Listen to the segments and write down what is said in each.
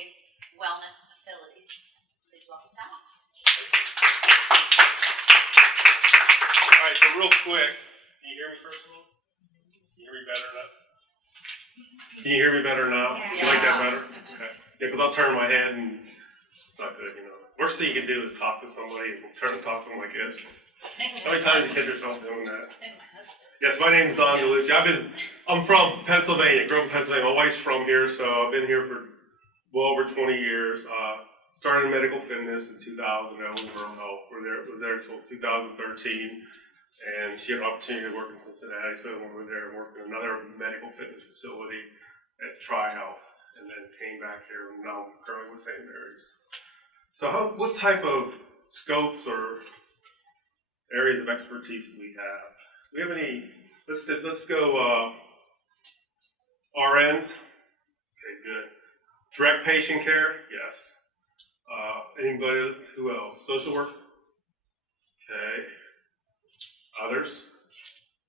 health-based wellness facilities. Please welcome Don. All right, so real quick, can you hear me first of all? Can you hear me better now? Can you hear me better now? Yeah. You like that better? Okay. Yeah, because I'll turn my head and it's not good, you know. Worst thing you can do is talk to somebody and turn and talk to them like this. How many times you catch yourself doing that? Yes, my name is Don Gallucci. I'm from Pennsylvania, grew up in Pennsylvania. My wife's from here, so I've been here for well over 20 years. Started in medical fitness in 2000. I was in rural health. Was there until 2013. And she had an opportunity to work in Cincinnati, so I went there and worked in another medical fitness facility at Tri-Health, and then came back here, and now I'm currently with St. Mary's. So what type of scopes or areas of expertise do we have? Do we have any, let's go RNs. Okay, good. Direct patient care, yes. Anybody, who else? Social work? Okay. Others?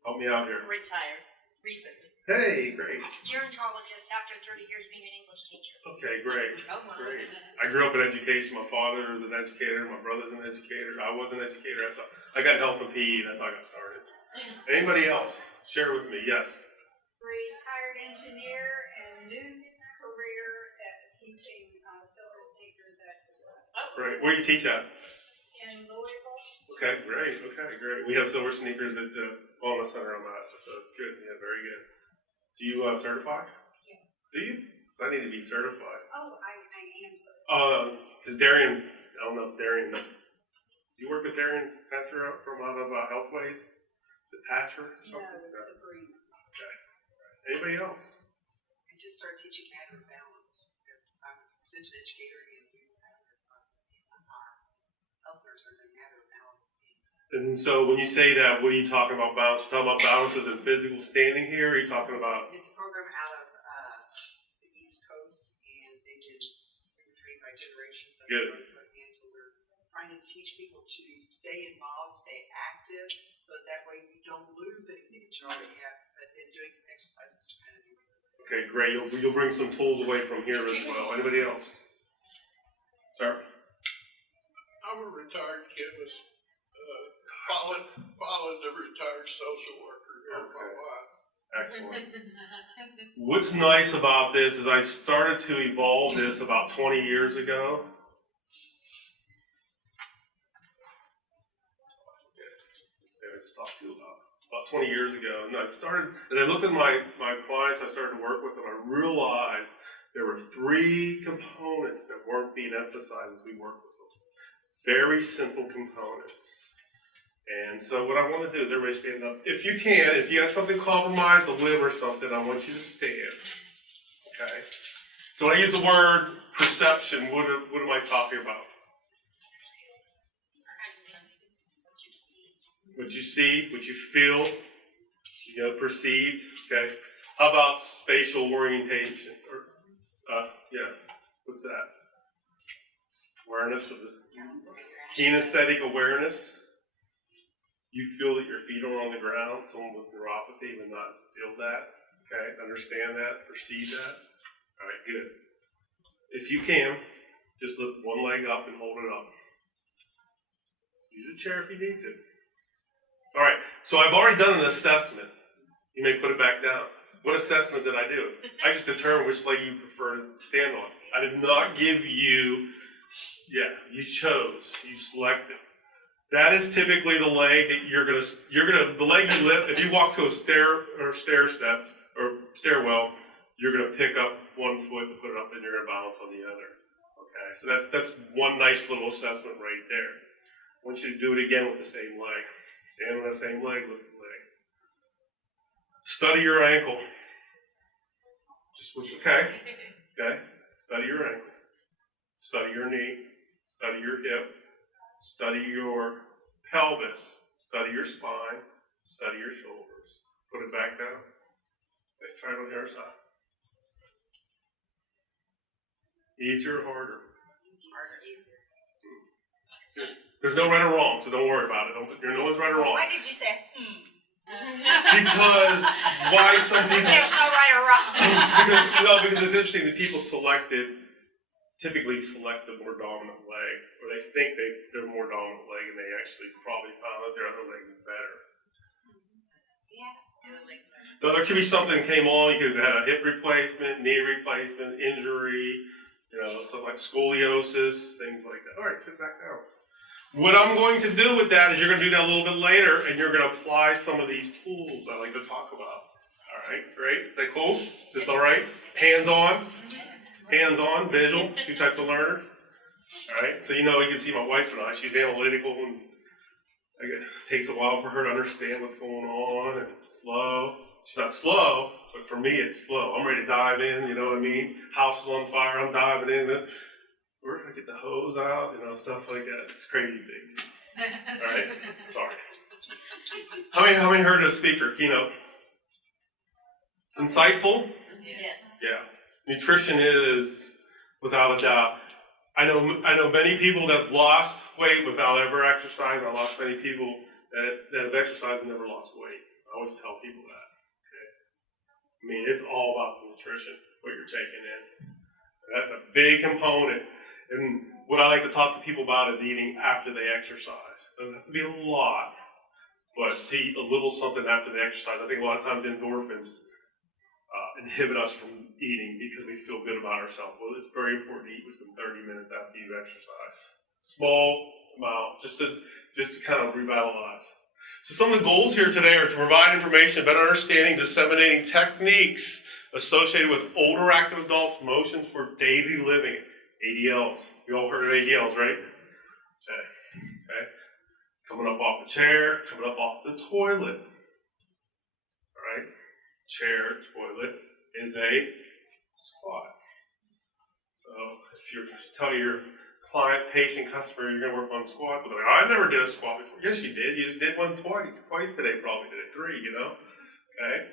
Help me out here. Retired recently. Hey, great. Gerontologist after 30 years being an English teacher. Okay, great. Oh my. Great. I grew up in education. My father was an educator. My brother's an educator. I was an educator. I got health and PE. That's how I got started. Anybody else? Share with me. Yes. Retired engineer and new career at teaching silver sneakers exercise. Great. Where do you teach at? In Louisville. Okay, great. Okay, great. We have silver sneakers at the wellness center on that, so it's good. Yeah, very good. Do you certify? Yeah. Do you? 'Cause I need to be certified. Oh, I am certified. Because Darian, I don't know if Darian, do you work with Darian Patcher from out of Healthways? Is it Patcher or something? No, it's Sabrina. Okay. Anybody else? I just started teaching matter of balance because I'm an extension educator and we have our health nurse are doing matter of balance. And so when you say that, what are you talking about balance? You talking about balance as in physical standing here? Or are you talking about? It's a program out of the East Coast and they've been trained by generations. Good. And so we're trying to teach people to stay involved, stay active, so that way you don't lose anything that you already have, but then doing some exercises to kind of do it. Okay, great. You'll bring some tools away from here as well. Anybody else? Sir? I'm a retired chemist. Followed the retired social worker here for a while. Excellent. What's nice about this is I started to evolve this about 20 years ago. Maybe I just talked to you about 20 years ago. And I started, as I looked at my clients, I started to work with them, I realized there were 3 components that weren't being emphasized as we worked with them. Very simple components. And so what I want to do is everybody stand up. If you can, if you have something compromised, a limb or something, I want you to stand. Okay? So when I use the word perception, what am I talking about? What you see, what you feel, perceived. Okay? How about spatial orientation? Or, what's that? Awareness of this. Kinesthetic awareness. You feel that your feet are on the ground. Someone with neuropathy would not feel that. Okay, understand that, perceive that. All right, good. If you can, just lift one leg up and hold it up. Use a chair if you need to. All right, so I've already done an assessment. You may put it back down. What assessment did I do? I just determined which leg you prefer to stand on. I did not give you, you chose, you selected. That is typically the leg that the leg you lift. If you walk to a stair steps or stairwell, you're gonna pick up one foot and put it up, and you're gonna balance on the other. Okay, so that's one nice little assessment right there. I want you to do it again with the same leg. Stand on the same leg, lift the leg. Study your ankle. Okay. Study your ankle. Study your knee. Study your hip. Study your pelvis, study your spine, study your shoulders. Put it back down. Okay, try it on the other side. Easier or harder? Easier. There's no right or wrong, so don't worry about it. No one's right or wrong. Why did you say, Because why some people... There's no right or wrong. because it's interesting that people selected typically select the more dominant leg, or they think they're more dominant leg, and they actually probably found that their other leg is better. So there could be something that came on. You could have had a hip replacement, knee replacement, injury, something like scoliosis, things like that. All right, sit back down. What I'm going to do with that is you're going to do that a little bit later, and you're going to apply some of these tools I like to talk about. All right, great. Is that cool? Is this all right? Hands-on, visual, two types of learners. All right, so you can see my wife and I. She's analytical, and it takes a while for her to understand what's going on, and slow. She's not slow, but for me, it's slow. I'm ready to dive in, you know what I mean? House is on fire, I'm diving in. Where do I get the hose out? Stuff like that. It's crazy big. All right? Sorry. How many heard of a speaker, keynote? Insightful? Yes. Yeah. Nutrition is, without a doubt. I know many people that have lost weight without ever exercising. I lost many people that have exercised and never lost weight. I always tell people that. It's all about the nutrition, what you're taking in. That's a big component. And what I like to talk to people about is eating after they exercise. It doesn't have to be a lot, but to eat a little something after they exercise. I think a lot of times endorphins inhibit us from eating because we feel good about ourselves. Well, it's very important to eat within 30 minutes after you exercise. Small amount, just to kind of revitalize. So some of the goals here today are to provide information, better understanding, disseminating techniques associated with older active adults' motions for daily living. ADLs. You all heard of ADLs, right? Okay. Coming up off the chair, coming up off the toilet. All right. Chair, toilet is a squat. So if you tell your client, patient, customer, you're going to work on squats, they'll be like, I never did a squat before. Yes, you did. You just did one twice. Twice today, probably did it 3, Okay.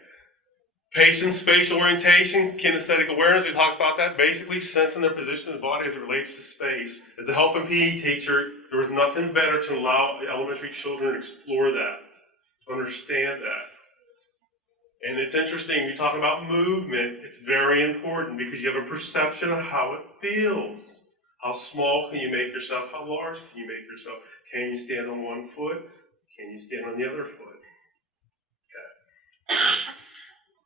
Patient spatial orientation, kinesthetic awareness, we talked about that. Basically, sensing their position in the body as it relates to space. As a health and PE teacher, there was nothing better to allow elementary children to explore that, to understand that. And it's interesting, you talk about movement, it's very important because you have a perception of how it feels. How small can you make yourself? How large can you make yourself? Can you stand on one foot? Can you stand on the other foot? Okay.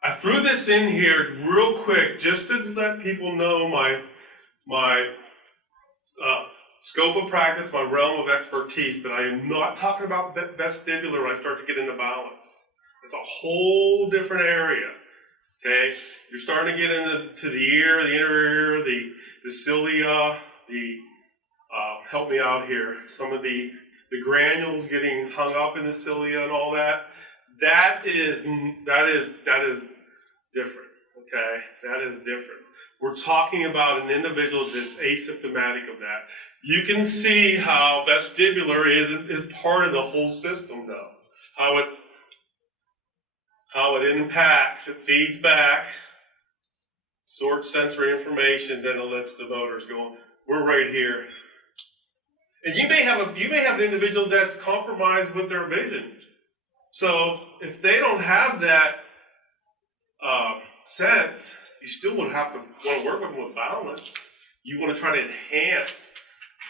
I threw this in here real quick just to let people know my scope of practice, my realm of expertise, that I am not talking about vestibular when I start to get into balance. It's a whole different area. Okay? You're starting to get into the ear, the inner ear, the cilia, help me out here, some of the granules getting hung up in the cilia and all that. That is different, okay? That is different. We're talking about an individual that's asymptomatic of that. You can see how vestibular is part of the whole system, though. How it impacts, it feeds back, sorts sensory information, then it lets the motors go. We're right here. And you may have an individual that's compromised with their vision. So if they don't have that sense, you still would have to want to work with them with balance. You want to try to enhance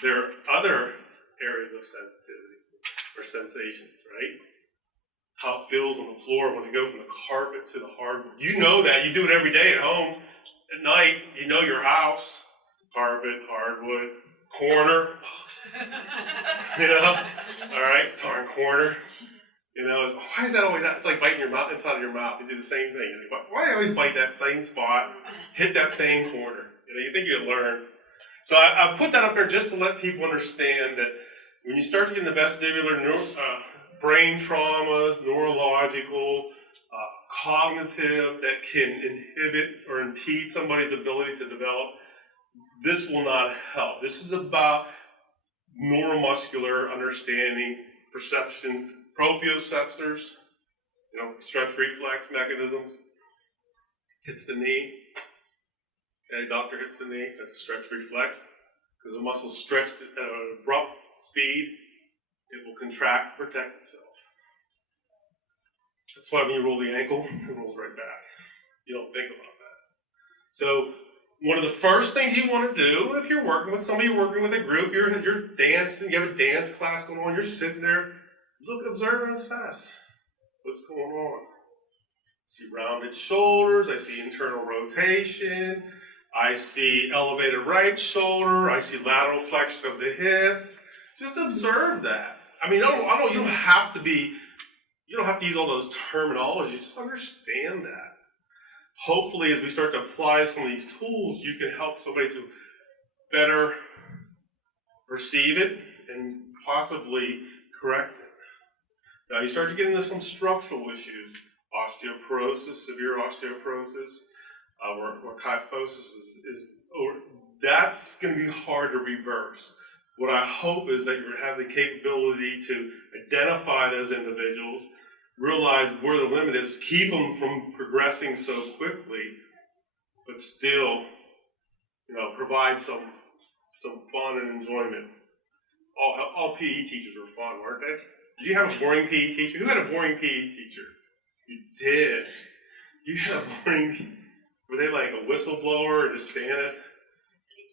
their other areas of sensitivity or sensations, right? How it feels on the floor when you go from the carpet to the hardwood. You know that. You do it every day at home. At night, you know your house. Carpet, hardwood, corner. All right, darn corner. Why is that always that? It's like biting your mouth inside of your mouth. You do the same thing. Why do I always bite that same spot, hit that same corner? You think you'd learn. So I put that up there just to let people understand that when you start to get in the vestibular brain traumas, neurological, cognitive, that can inhibit or impede somebody's ability to develop, this will not help. This is about neuromuscular understanding, perception, proprioceptors, stretch reflex mechanisms. Hits the knee. Okay, doctor hits the knee. That's a stretch reflex. Because the muscle's stretched at an abrupt speed, it will contract to protect itself. That's why when you roll the ankle, it rolls right back. You don't think about that. So one of the first things you want to do if you're working with somebody, you're working with a group, you're dancing, you have a dance class going on, you're sitting there, look, observe, and assess what's going on. I see rounded shoulders, I see internal rotation, I see elevated right shoulder, I see lateral flexion of the hips. Just observe that. I mean, you don't have to use all those terminologies, just understand that. Hopefully, as we start to apply some of these tools, you can help somebody to better perceive it and possibly correct it. Now, you start to get into some structural issues, osteoporosis, severe osteoporosis, where kyphosis is that's going to be hard to reverse. What I hope is that you're going to have the capability to identify those individuals, realize where the limit is, keep them from progressing so quickly, but still, provide some fun and enjoyment. All PE teachers were fun, weren't they? Did you have a boring PE teacher? Who had a boring PE teacher? You did. You had a boring. Were they like a whistleblower or just fan it?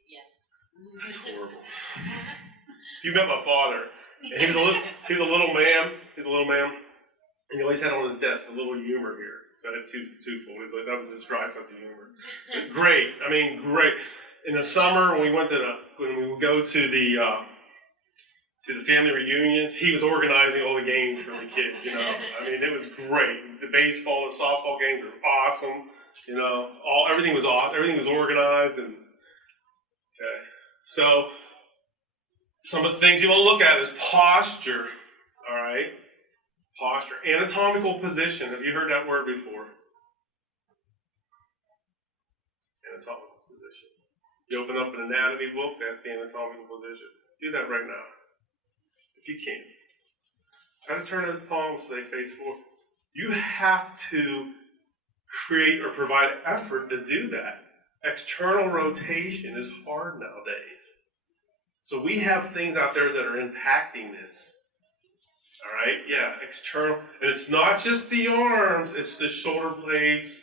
Yes. That's horrible. If you met my father, and he was a little man. He's a little man. And he always had on his desk a little humor here. So I had twofold. It's like that was his dry sense of humor. But great. I mean, great. In the summer, when we would go to the family reunions, he was organizing all the games for the kids. I mean, it was great. The baseball, the softball games were awesome. Everything was awesome. Everything was organized and okay. So some of the things you want to look at is posture. All right. Posture, anatomical position. Have you heard that word before? Anatomical position. You open up an anatomy book, that's the anatomical position. Do that right now, if you can. Try to turn those palms so they face forward. You have to create or provide effort to do that. External rotation is hard nowadays. So we have things out there that are impacting this. All right, yeah, external. And it's not just the arms, it's the shoulder blades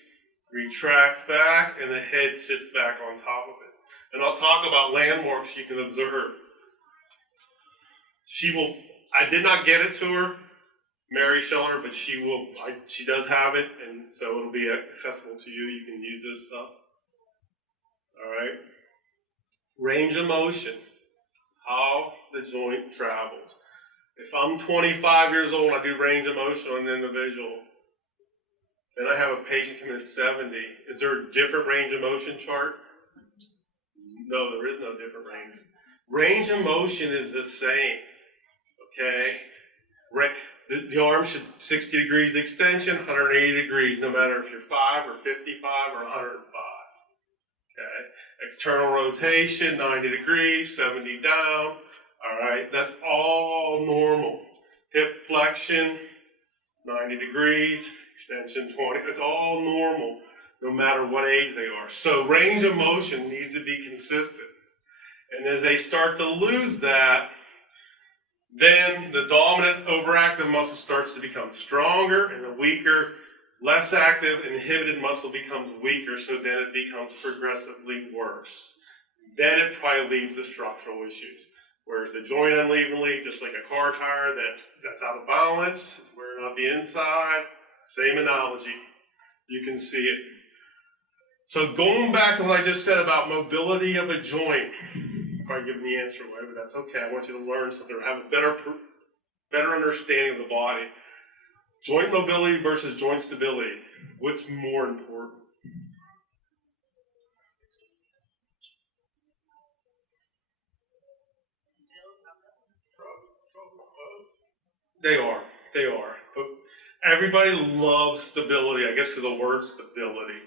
retract back and the head sits back on top of it. And I'll talk about landmarks you can observe. I did not get it to her, Mary Scheller, but she does have it, and so it'll be accessible to you. You can use this stuff. All right. Range of motion, how the joint travels. If I'm 25 years old and I do range of motion on an individual, then I have a patient come in at 70. Is there a different range of motion chart? No, there is no different range. Range of motion is the same, okay? The arm should 60 degrees extension, 180 degrees, no matter if you're 5 or 55 or 105, okay? External rotation, 90 degrees, 70 down. All right, that's all normal. Hip flexion, 90 degrees, extension 20. It's all normal, no matter what age they are. So range of motion needs to be consistent. And as they start to lose that, then the dominant overactive muscle starts to become stronger, and the weaker, less active, inhibited muscle becomes weaker, so then it becomes progressively worse. Then it probably leads to structural issues. Whereas the joint unevenly, just like a car tire that's out of balance, it's wearing out the inside. Same analogy. You can see it. So going back to what I just said about mobility of a joint, probably giving the answer away, but that's okay. I want you to learn something, have a better understanding of the body. Joint mobility versus joint stability. What's more important? They are. But everybody loves stability, I guess because of the word stability.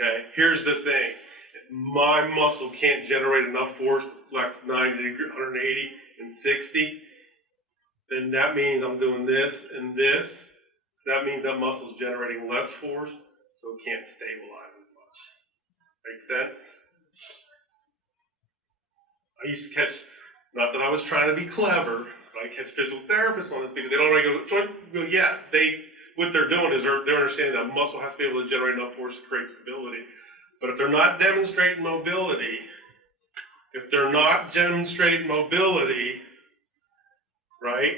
Okay, here's the thing. If my muscle can't generate enough force to flex 90 degrees, 180, and 60, then that means I'm doing this and this. So that means that muscle's generating less force, so it can't stabilize as much. Make sense? I used to catch, not that I was trying to be clever, but I catch physical therapists on this because they don't already go, yeah, what they're doing is they're understanding that muscle has to be able to generate enough force to create stability. But if they're not demonstrating mobility, right?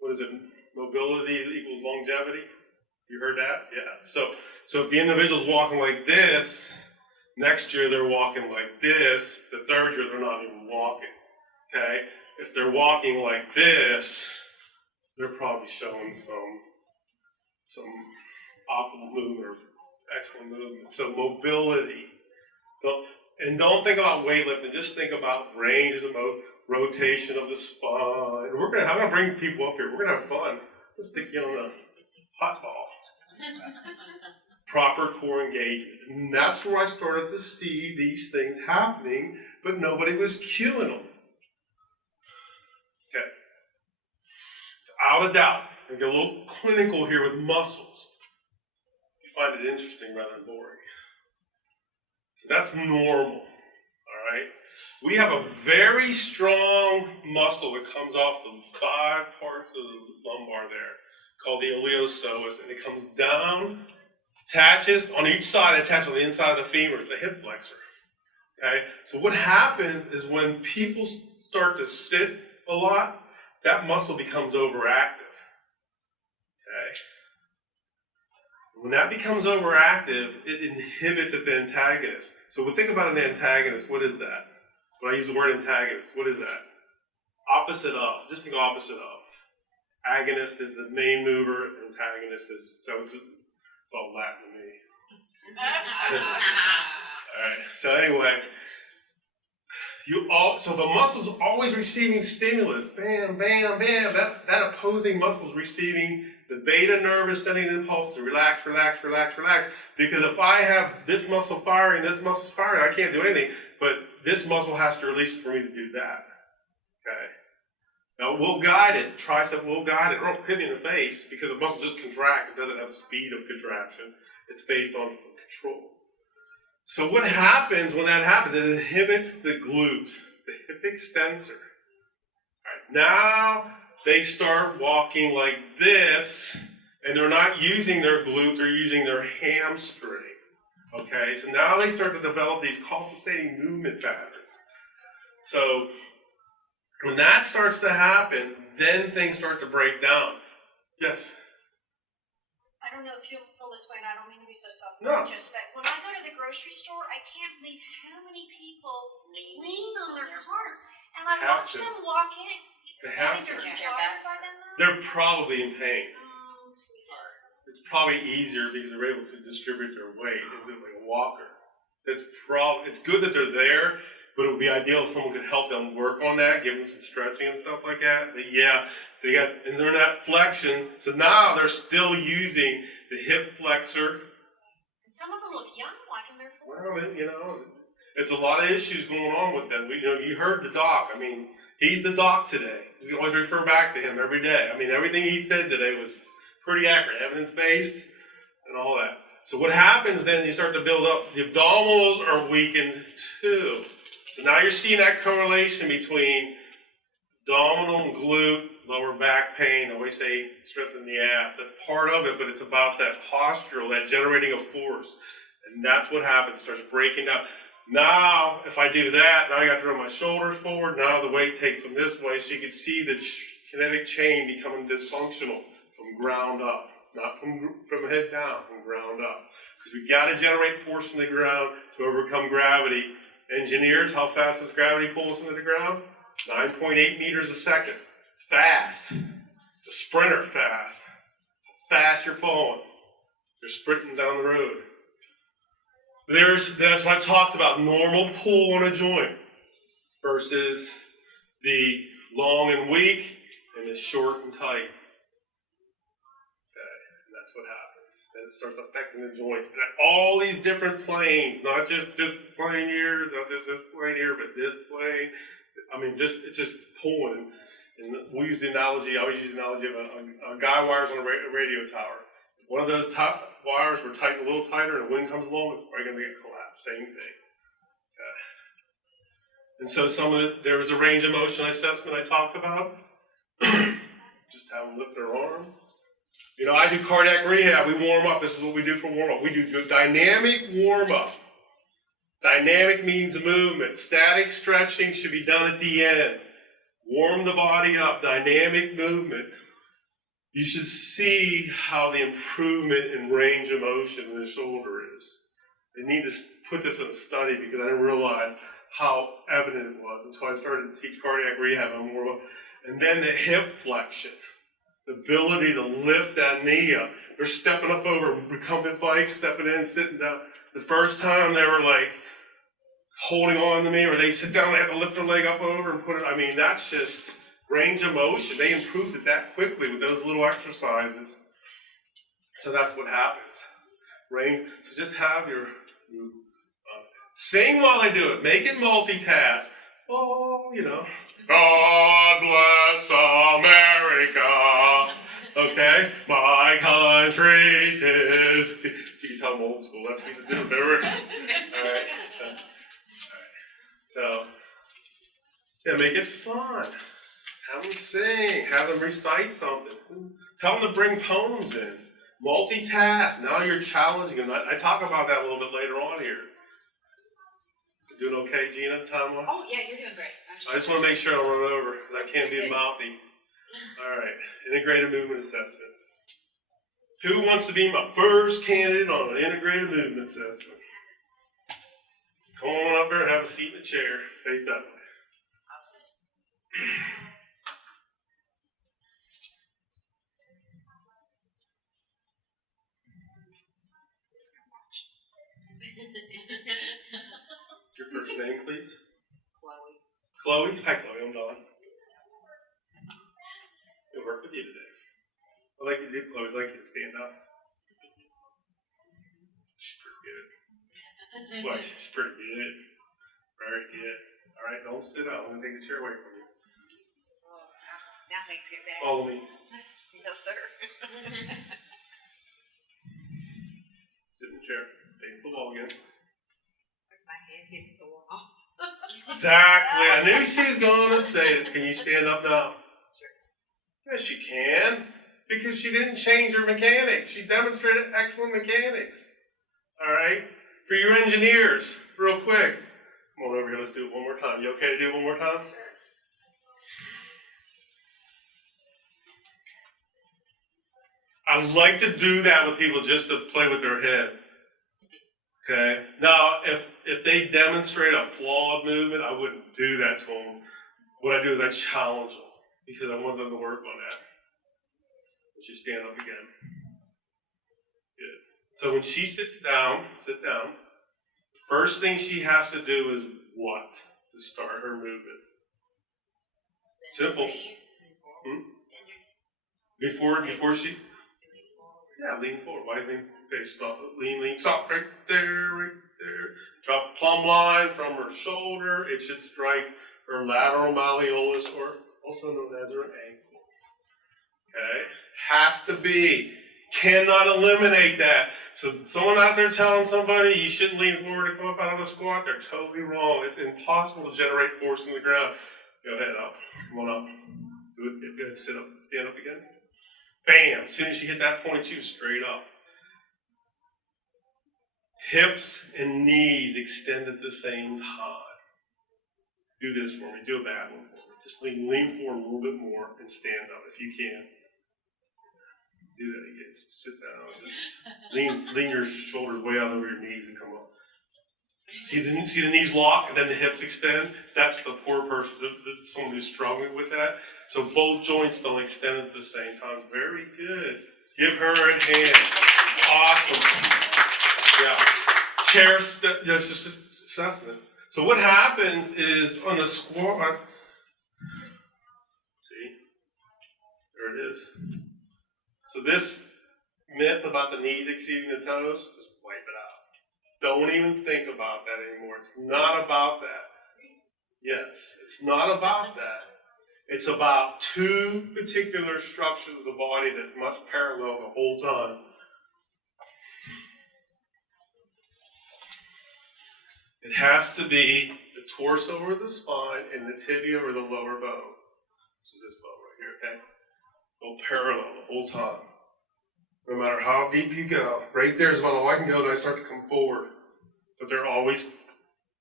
What is it? Mobility equals longevity. You heard that? Yeah. So if the individual's walking like this, next year they're walking like this, the third year they're not even walking. Okay? If they're walking like this, they're probably showing some optimal movement or excellent movement. So mobility. Don't think about weightlifting, just think about ranges of rotation of the spine. I'm gonna bring people up here. We're gonna have fun. Let's stick you on the hot ball. Proper core engagement. And that's where I started to see these things happening, but nobody was cueing them. Okay. So out of doubt, I get a little clinical here with muscles. You find it interesting rather than boring. So that's normal. All right. We have a very strong muscle that comes off the 5 parts of the lumbar there, called the iliopsoas, and it comes down, attaches on each side, attaches on the inside of the femur. It's a hip flexor. Okay? So what happens is when people start to sit a lot, that muscle becomes overactive. Okay? When that becomes overactive, it inhibits its antagonist. So when we think about an antagonist, what is that? When I use the word antagonist, what is that? Opposite of. Just think opposite of. Agonist is the main mover, antagonist is, so it's all Latin to me. Alright, so anyway, so if a muscle's always receiving stimulus, bam, bam, bam, that opposing muscle's receiving the beta nerve is sending an impulse to relax, relax, relax, relax. Because if I have this muscle firing, this muscle's firing, I can't do anything, but this muscle has to release for me to do that. Okay? Now we'll guide it, tricep will guide it, or it'll hit me in the face because the muscle just contracts. It doesn't have the speed of contraction. It's based on control. So what happens when that happens? It inhibits the glute, the hip extensor. All right, now they start walking like this, and they're not using their glute, they're using their hamstring. Okay, so now they start to develop these compensating movement patterns. So when that starts to happen, then things start to break down. Yes? I don't know if you'll feel this way, and I don't mean to be so self-conscious, but when I go to the grocery store, I can't believe how many people lean on their carts, and I watch them walk in. They have They're to. tired by them, though? They're probably in pain. Oh, sweetheart. It's probably easier because they're able to distribute their weight and do it like a walker. It's good that they're there, but it would be ideal if someone could help them work on that, give them some stretching and stuff like that. But yeah, they're in that flexion, so now they're still using the hip flexor. And some of them look young, like in their 40s. Well, it's a lot of issues going on with them. You heard the doc. I mean, he's the doc today. We always refer back to him every day. I mean, everything he said today was pretty accurate, evidence-based, and all that. So what happens then, you start to build up. The abdominals are weakened too. So now you're seeing that correlation between abdominal and glute, lower back pain. I always say strengthen the abs. That's part of it, but it's about that postural, that generating of force. And that's what happens. It starts breaking down. Now, if I do that, now I got to throw my shoulders forward. Now the weight takes them this way, so you can see the kinetic chain becoming dysfunctional from ground up. Not from head down, from ground up. Because we got to generate force in the ground to overcome gravity. Engineers, how fast does gravity pull us into the ground? 9.8 meters a second. It's fast. It's a sprinter fast. It's how fast you're falling. You're sprinting down the road. That's what I talked about, normal pull on a joint versus the long and weak and the short and tight. Okay, and that's what happens. Then it starts affecting the joints. And at all these different planes, not just this plane here, not just this plane here, but this plane. I mean, it's just pulling. And we use the analogy, I always use the analogy of a guy wires on a radio tower. If one of those top wires were tightened a little tighter and the wind comes along, it's probably going to get collapsed. Same thing. Okay. And so there was a range of motion assessment I talked about. Just have them lift their arm. You know, I do cardiac rehab. We warm up. This is what we do for warm up. We do dynamic warm up. Dynamic means movement. Static stretching should be done at the end. Warm the body up. Dynamic movement. You should see how the improvement in range of motion in the shoulder is. They need to put this in a study because I didn't realize how evident it was until I started to teach cardiac rehab and warm up. And then the hip flexion, the ability to lift that knee up. They're stepping up over recumbent bikes, stepping in, sitting down. The first time they were like holding on to me, or they sit down, they have to lift their leg up over and put it. I mean, that's just range of motion. They improved it that quickly with those little exercises. So that's what happens. Range. So just have your sing while they do it. Make it multitask. Oh, you know. God bless America. Okay? My country 'tis. See, you can tell them old school. That's piece of different, remember? Alright. So, yeah, make it fun. Have them sing. Have them recite something. Tell them to bring poems in. Multitask. Now you're challenging them. I talk about that a little bit later on here. Doing okay, Gina, time-wise? Oh, yeah, you're doing great. I just want to make sure I don't run over because I can't be mouthy. All right, integrated movement assessment. Who wants to be my first candidate on an integrated movement assessment? Come on up here and have a seat in the chair. Face that way. Your first name, please? Chloe. Chloe? Hi, Chloe. I'm Don. I'll work with you today. What I'd like you to do, Chloe, is I'd like you to stand up. She's pretty good. That's why she's pretty good. Very good. All right, don't sit down. I'm going to take the chair away from you. Oh, now things get bad. Follow me. Yes, sir. Sit in the chair. Face the wall again. My head hits the wall. Exactly. I knew she was going to say it. Can you stand up now? Sure. Yes, she can. Because she didn't change her mechanics. She demonstrated excellent mechanics. All right? For your engineers, real quick. Come on over here. Let's do it one more time. You okay to do it one more time? Sure. I like to do that with people just to play with their head. Okay. Now, if they demonstrate a flawed movement, I wouldn't do that to them. What I do is I challenge them because I want them to work on that. Would you stand up again? Good. So when she sits down, sit down. The first thing she has to do is what to start her movement? Simple. Before she. Yeah, lean forward. Why do you think they stop? Lean, stop right there, right there. Drop plumb line from her shoulder. It should strike her lateral malleolus, or also known as her ankle. Okay? Has to be. Cannot eliminate that. So someone out there telling somebody you shouldn't lean forward to come up out of a squat, they're totally wrong. It's impossible to generate force in the ground. Go ahead, up. Come on up. Good. Sit up. Stand up again. Bam! As soon as she hit that point, she was straight up. Hips and knees extend at the same time. Do this for me. Do a bad one for me. Just lean forward a little bit more and stand up if you can. Do that again. Sit down. Just lean your shoulders way out over your knees and come up. See the knees lock and then the hips extend? That's the poor person, someone who's struggling with that. So both joints don't extend at the same time. Very good. Give her a hand. Awesome. Yeah. Chair, that's just an assessment. So what happens is on the squat, see, there it is. So this myth about the knees exceeding the toes, just wipe it out. Don't even think about that anymore. It's not about that. Yes, it's not about that. It's about two particular structures of the body that must parallel the whole time. It has to be the torso or the spine and the tibia or the lower bone. This is this bone right here, okay? Go parallel the whole time. No matter how deep you go, right there is about all I can go till I start to come forward. But they're always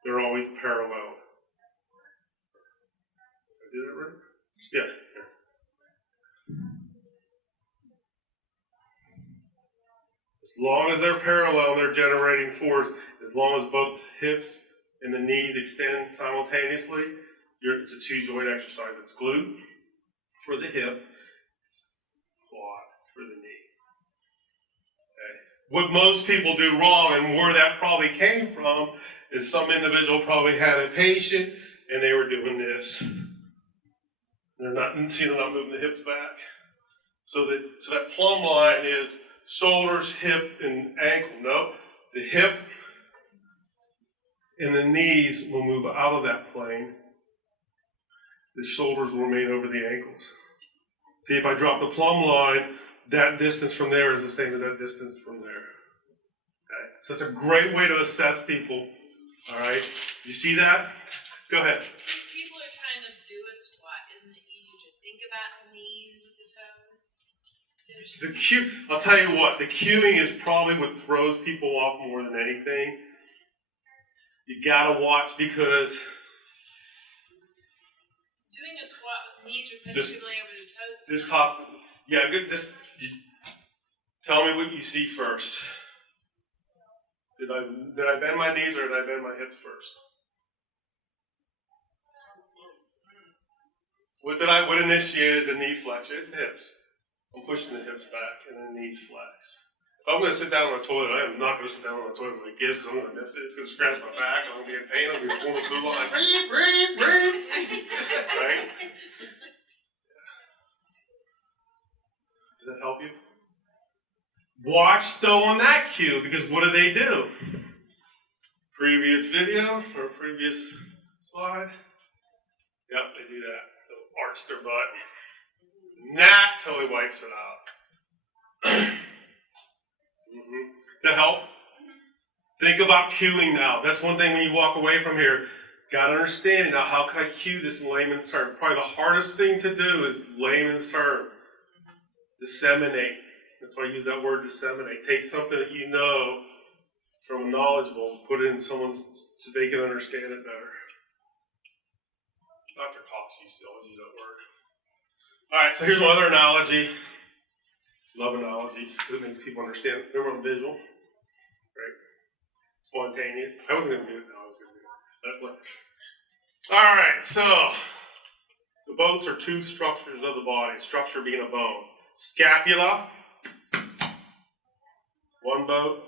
parallel. Did I do that right? Yeah. As long as they're parallel, they're generating force. As long as both hips and the knees extend simultaneously, it's a two-joint exercise. It's glute for the hip, it's quad for the knee. Okay. What most people do wrong, and where that probably came from, is some individual probably had a patient and they were doing this. They're not moving the hips back. So that plumb line is shoulders, hip, and ankle. No, the hip and the knees will move out of that plane. The shoulders will remain over the ankles. See, if I drop the plumb line, that distance from there is the same as that distance from there. Okay? So it's a great way to assess people. All right? You see that? Go ahead. If people are trying to do a squat, isn't it easier to think about knees with the toes? The cue, I'll tell you what, the cueing is probably what throws people off more than anything. You gotta watch because doing a squat with knees repetitively over the toes. Just hop. Yeah, good. Tell me what you see first. Did I bend my knees or did I bend my hips first? What initiated the knee flexion? It's the hips. I'm pushing the hips back and the knees flex. If I'm going to sit down on the toilet, I am not going to sit down on the toilet like this because I'm going to miss it. It's going to scratch my back. I'm going to be in pain. I'm going to be pulling the blue line. Breathe. Right? Does that help you? Watch though on that cue because what do they do? Previous video or previous slide? Yep, they do that. So arch their butt. That totally wipes it out. Does that help? Think about cueing now. That's one thing when you walk away from here. Got to understand now, how can I cue this in layman's term? Probably the hardest thing to do is layman's term. Disseminate. That's why I use that word disseminate. Take something that you know from knowledgeable, put it in someone's so they can understand it better. Dr. Cox used to always use that word. All right, so here's one other analogy. Love analogies because it makes people understand. Remember, I'm visual, right? Spontaneous. I wasn't going to do it. No, I was going to do it. All right, so the bones are two structures of the body. Structure being a bone. Scapula. One bone.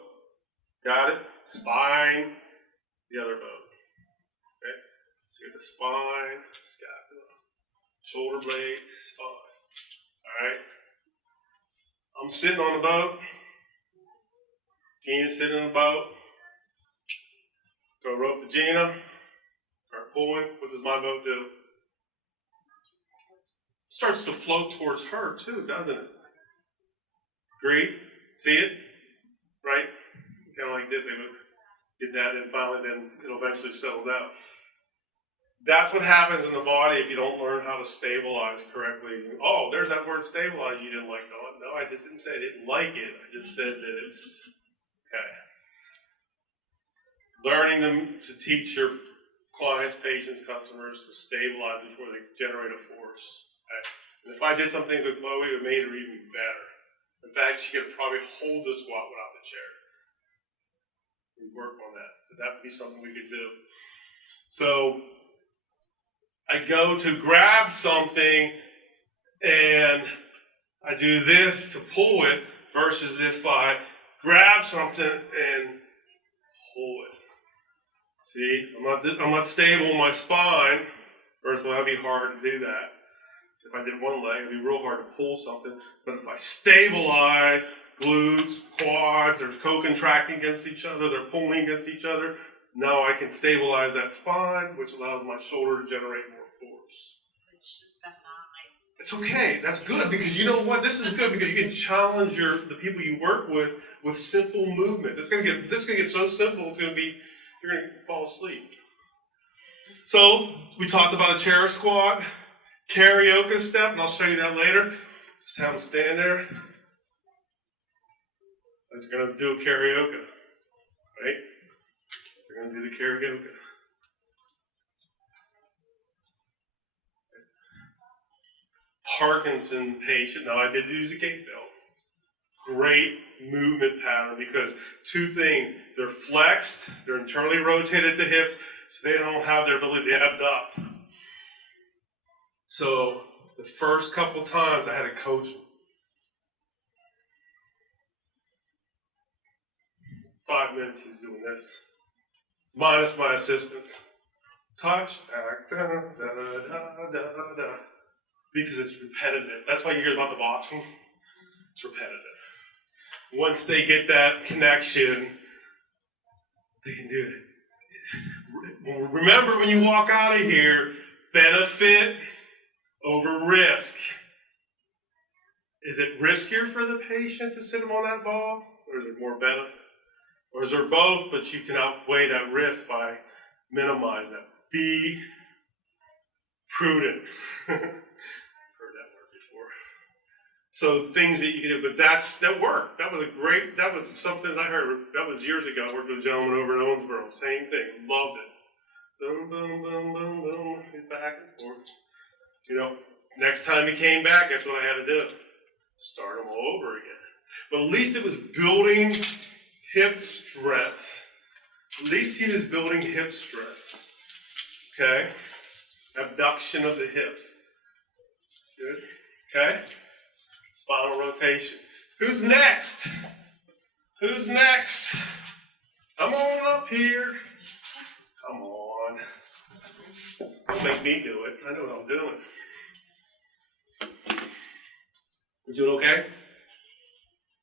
Got it? Spine. The other bone. Okay? So you have the spine, scapula, shoulder blade, spine. All right? I'm sitting on the boat. Gina's sitting in the boat. Go rope to Gina. Start pulling. What does my boat do? Starts to float towards her too, doesn't it? Agree? See it? Right? Kind of like this. They did that and finally then it'll eventually settle down. That's what happens in the body if you don't learn how to stabilize correctly. Oh, there's that word stabilize you didn't like. No, I just didn't say I didn't like it. I just said that it's okay. Learning them to teach your clients, patients, customers to stabilize before they generate a force. Okay? And if I did something with Chloe, it made her even better. In fact, she could probably hold the squat without the chair. We work on that. That would be something we could do. So I go to grab something and I do this to pull it versus if I grab something and pull it. See, I'm not stable in my spine. First of all, that'd be hard to do that. If I did one leg, it'd be real hard to pull something. But if I stabilize, glutes, quads, there's co-contracting against each other, they're pulling against each other. Now I can stabilize that spine, which allows my shoulder to generate more force. It's just the mind. It's okay. That's good because you know what? This is good because you can challenge the people you work with simple movements. This is gonna get so simple. You're gonna fall asleep. So we talked about a chair squat, karaoke step, and I'll show you that later. Just have them stand there. Like they're gonna do karaoke, right? They're gonna do the karaoke. Parkinson patient. Now I did use a gait belt. Great movement pattern because two things: they're flexed, they're internally rotated at the hips, so they don't have their ability to abduct. So the first couple times I had a coach. 5 minutes he's doing this, minus my assistance. Touch, back, da, da, da, da, da. Because it's repetitive. That's why you hear about the boxing. It's repetitive. Once they get that connection, they can do it. Remember when you walk out of here, benefit over risk. Is it riskier for the patient to sit them on that ball, or is it more benefit? Or is there both, but you can outweigh that risk by minimizing that? Be prudent. Heard that word before. So things that you can do, but that worked. That was something I heard. That was years ago. I worked with a gentleman over in Owensboro. Same thing. Loved it. Boom, boom, boom, boom, boom. He's back and forth. You know, next time he came back, guess what I had to do? Start him all over again. But at least it was building hip strength. At least he was building hip strength. Okay? Abduction of the hips. Good. Okay? Spinal rotation. Who's next? Who's next? Come on up here. Come on. Don't make me do it. I know what I'm doing. You doing okay?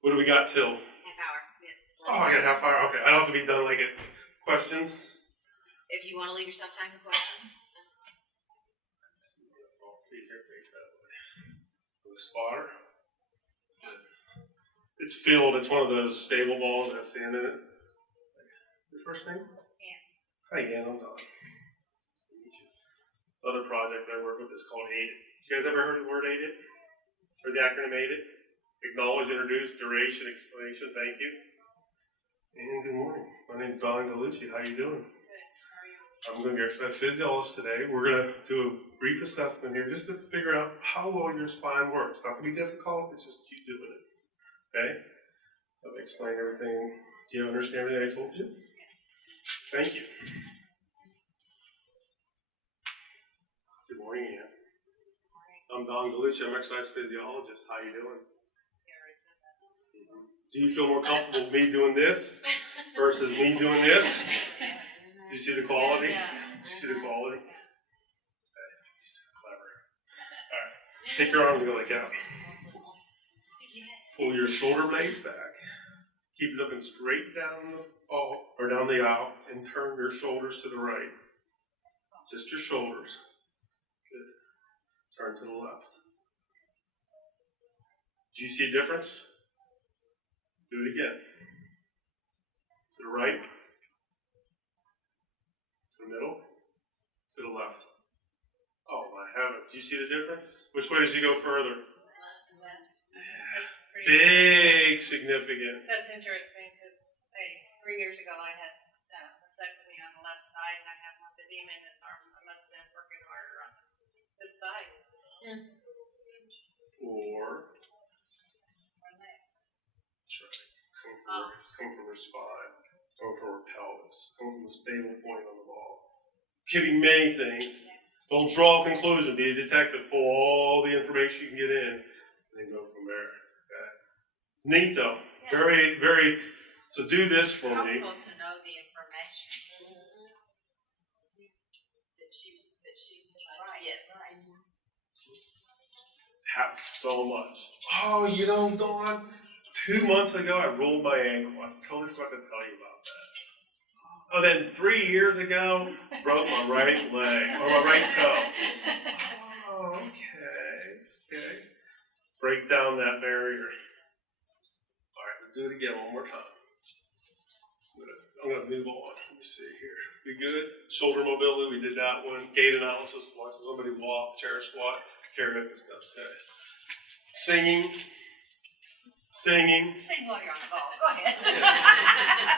What do we got till? Half hour. Yeah. Oh, I got a half hour. Okay, I don't have to be done like it. Questions? If you want to leave yourself time for questions. Please your face that way. With a spotter. It's filled. It's one of those stable balls that has sand in it. Your first name? Ann. Hi, Ann. I'm Don. Nice to meet you. Other project I work with is called AIDED. You guys ever heard of the word AIDED? Or the acronym AIDED? Acknowledge, introduce, duration, explanation. Thank you. And good morning. My name is Don Gallucci. How you doing? I'm going to be your exercise physiologist today. We're going to do a brief assessment here just to figure out how well your spine works. It's not going to be difficult, but just keep doing it. Okay? I'll explain everything. Do you understand everything I told you? Yes. Thank you. Good morning, Ann. I'm Don Gallucci. I'm an exercise physiologist. How you doing? Do you feel more comfortable with me doing this versus me doing this? Do you see the quality? Do you see the quality? Okay. It's clever. All right. Take your arms and go like that. Pull your shoulder blades back. Keep it looking straight down the ball or down the aisle and turn your shoulders to the right. Just your shoulders. Good. Turn to the left. Do you see a difference? Do it again. To the right. To the middle. To the left. Oh my heavens. Do you see the difference? Which way did you go further? Big significant. That's interesting because 3 years ago I had vasectomy on the left side and I have lymphedema in this arm, so I must have been working harder on this side. Or My legs. that's right. It's coming from her spine. It's coming from her pelvis. It's coming from the stable point on the ball. Could be many things. Don't draw a conclusion. Be a detective. Pull all the information you can get in and then go from there. Okay. It's neat though. Yeah. Very, very. So do this for me. Helpful to know the information that you Right. yes. Right. Have so much. Oh, you know, Dawn, 2 months ago I rolled my ankle. I totally forgot to tell you about that. Oh, then 3 years ago, broke my right leg, or my right toe. Oh, okay. Break down that barrier. All right, let's do it again one more time. I'm gonna move on. Let me see here. We good? Shoulder mobility, we did that one. Gait analysis, watching somebody walk, chair squat, karaoke stuff. Okay. Singing. singing, Sing while you're on the ball. Go ahead.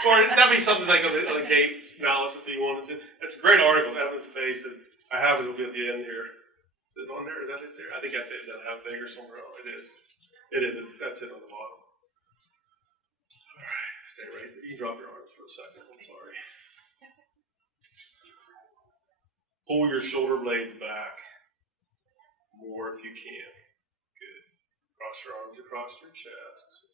or that'd be something like on the gait analysis that you wanted to. It's a great article, it's evidence-based, and I have it, it'll be at the end here. Is it on there? Is that it there? I think that's it. Does it have big or somewhere else? It is. It is. That's it on the bottom. All right, stay right there. You can drop your arms for a second. I'm sorry. Pull your shoulder blades back more if you can. Good. Cross your arms across your chest.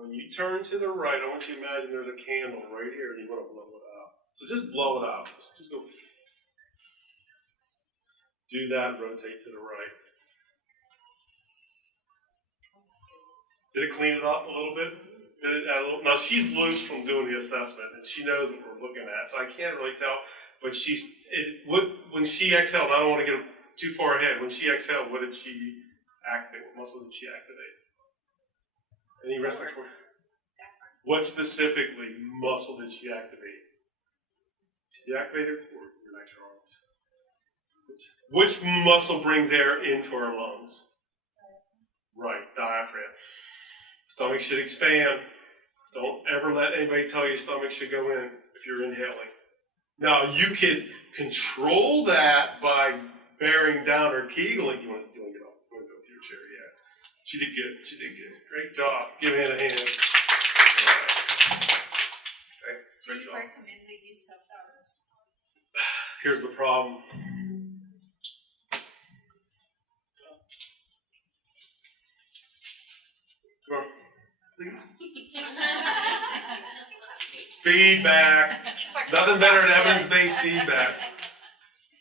When you turn to the right, I want you to imagine there's a candle right here and you want to blow it out. So just blow it out. Just go. Do that and rotate to the right. Did it clean it up a little bit? Did it add a little? Now she's loose from doing the assessment and she knows what we're looking at, so I can't really tell. But when she exhaled, I don't want to get too far ahead. When she exhaled, what did she activate? What muscle did she activate? Any respiratory? What specifically muscle did she activate? Did she activate her or relax your arms? Which muscle brings air into our lungs? Right, diaphragm. Stomach should expand. Don't ever let anybody tell you stomach should go in if you're inhaling. Now, you can control that by bearing down or kegeling. You want to get up? You want to go to your chair? Yeah. She did good. She did good. Great job. Give Ann a hand. Okay. Do Great you job. recommend the use of those? Here's the problem. Come on, please. Feedback. Nothing better than evidence-based feedback.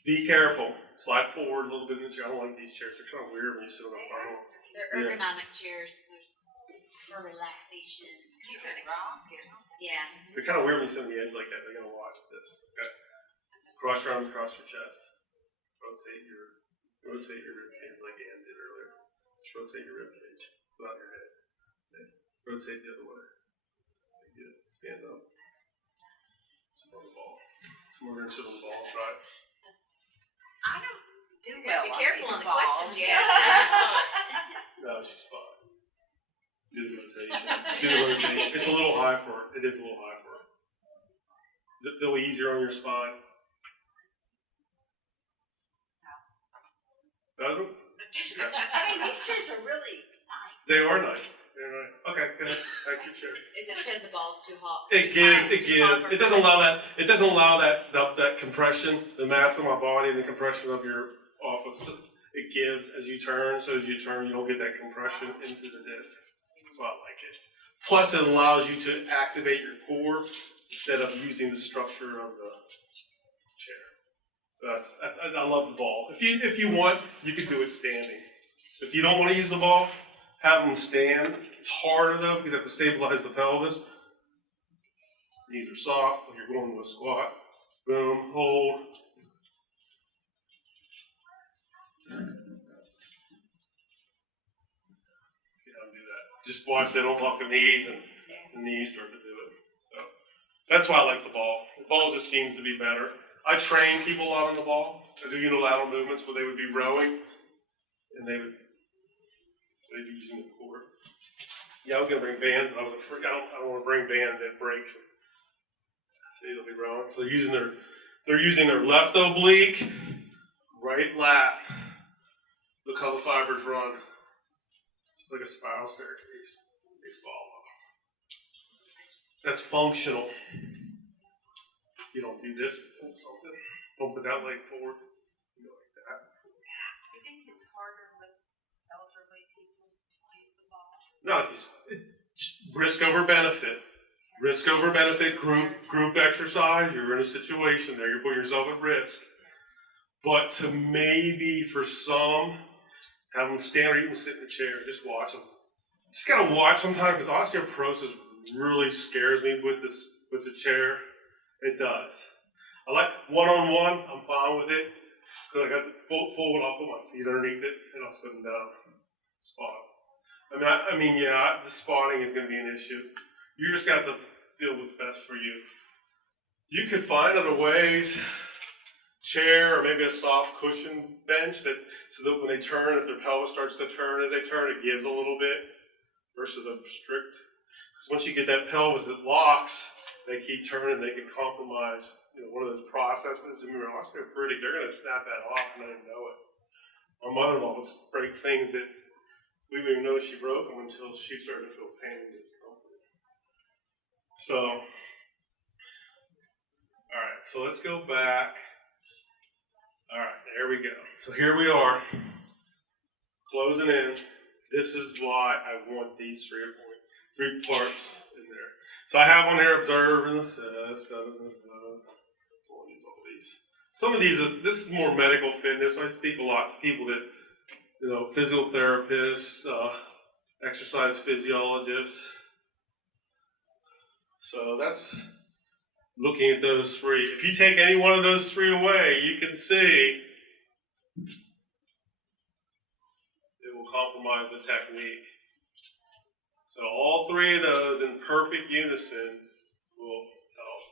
Be careful. Slide forward a little bit in the chair. I don't like these chairs. They're kind of weird when you sit on the front. They're ergonomic chairs. They're for relaxation. You can rock, you know? Yeah. They're kind of weird when you sit on the edge like that. They're gonna watch this. Okay. Cross your arms across your chest. Rotate your rib cage like Ann did earlier. Just rotate your rib cage. Put out your head. Okay. Rotate the other way. Good. Stand up. Sit on the ball. So we're gonna sit on the ball. Try it. I don't do You well. gotta be careful on these the questions balls. you ask. No, she's fine. Do the rotation. Do the rotation. It's a little high for her. It is a little high for her. Does it feel easier on your spine? Doesn't? Okay. I mean, these chairs are really nice. They are nice. They're nice. Okay, go ahead. Thank you, chair. Is it because the ball's too hot? It gives. It doesn't allow that compression, the mass of my body and the compression of your office. It gives as you turn. So as you turn, you don't get that compression into the disc. It's not like it. Plus, it allows you to activate your core instead of using the structure of the chair. So I love the ball. If you want, you can do it standing. If you don't want to use the ball, have them stand. It's harder though because you have to stabilize the pelvis. Knees are soft when you're going to a squat. Boom, hold. Just watch they don't lock the knees and the knees start to do it. So that's why I like the ball. The ball just seems to be better. I train people a lot on the ball. I do unilateral movements where they would be rowing and they'd be using the core. Yeah, I was gonna bring bands, but I was afraid I don't want to bring band that breaks. See, they'll be rowing. So they're using their left oblique, right lat. Look how the fibers run. It's like a spiral staircase. They follow. That's functional. You don't do this, pull something. Don't put that leg forward. You go like that. You think it's harder with elderly people to use the ball? Not if you risk over benefit. Risk over benefit, group exercise. You're in a situation there. You're putting yourself at risk. But to maybe for some, have them stand or even sit in the chair. Just watch them. Just gotta watch sometimes because osteoporosis really scares me with the chair. It does. I like one-on-one. I'm fine with it because I got the full one. I'll put my feet underneath it and I'll sit them down. Spot. I mean, yeah, the spotting is going to be an issue. You just got to feel what's best for you. You could find other ways. Chair or maybe a soft cushion bench so that when they turn, if their pelvis starts to turn as they turn, it gives a little bit. versus a strict. Because once you get that pelvis, it locks. They keep turning. They can compromise, one of those processes. And remember, osteoporotic, they're going to snap that off and not even know it. My mother-in-law would break things that we didn't even know she broke them until she started to feel pain and discomfort. So, all right, so let's go back. All right, there we go. So here we are, closing in. This is why I want these three parts in there. So I have on here observe and assess. All these. Some of these, this is more medical fitness. I speak a lot to people that, physical therapists, exercise physiologists. So that's looking at those three. If you take any one of those three away, you can see it will compromise the technique. So all three of those in perfect unison will help.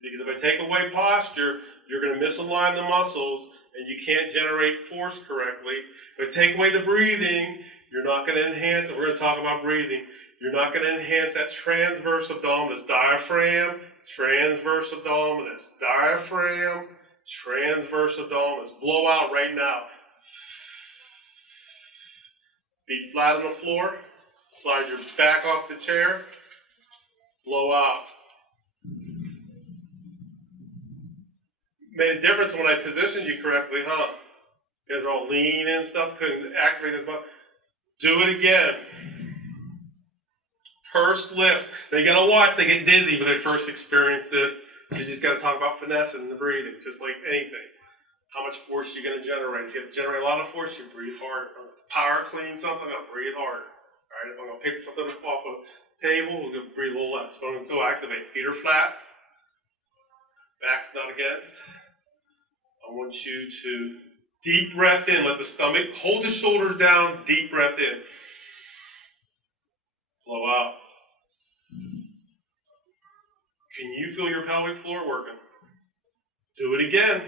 Because if I take away posture, you're going to misalign the muscles and you can't generate force correctly. If I take away the breathing, you're not going to enhance it. We're going to talk about breathing. You're not going to enhance that transverse abdominis. Diaphragm, transverse abdominis. Diaphragm, transverse abdominis. Blow out right now. Feet flat on the floor. Slide your back off the chair. Blow out. Made a difference when I positioned you correctly, huh? You guys are all lean and stuff, couldn't activate as much. Do it again. Pursed lips. They gotta watch, they get dizzy when they first experience this. So you just gotta talk about finessing the breathing, just like anything. How much force you're gonna generate. If you have to generate a lot of force, you breathe harder. Power clean something, I'll breathe harder. Alright, if I'm gonna pick something off a table, we're gonna breathe a little less. But I'm gonna still activate. Feet are flat. Back's not against. I want you to deep breath in, let the stomach, hold the shoulders down, deep breath in. Blow out. Can you feel your pelvic floor working? Do it again.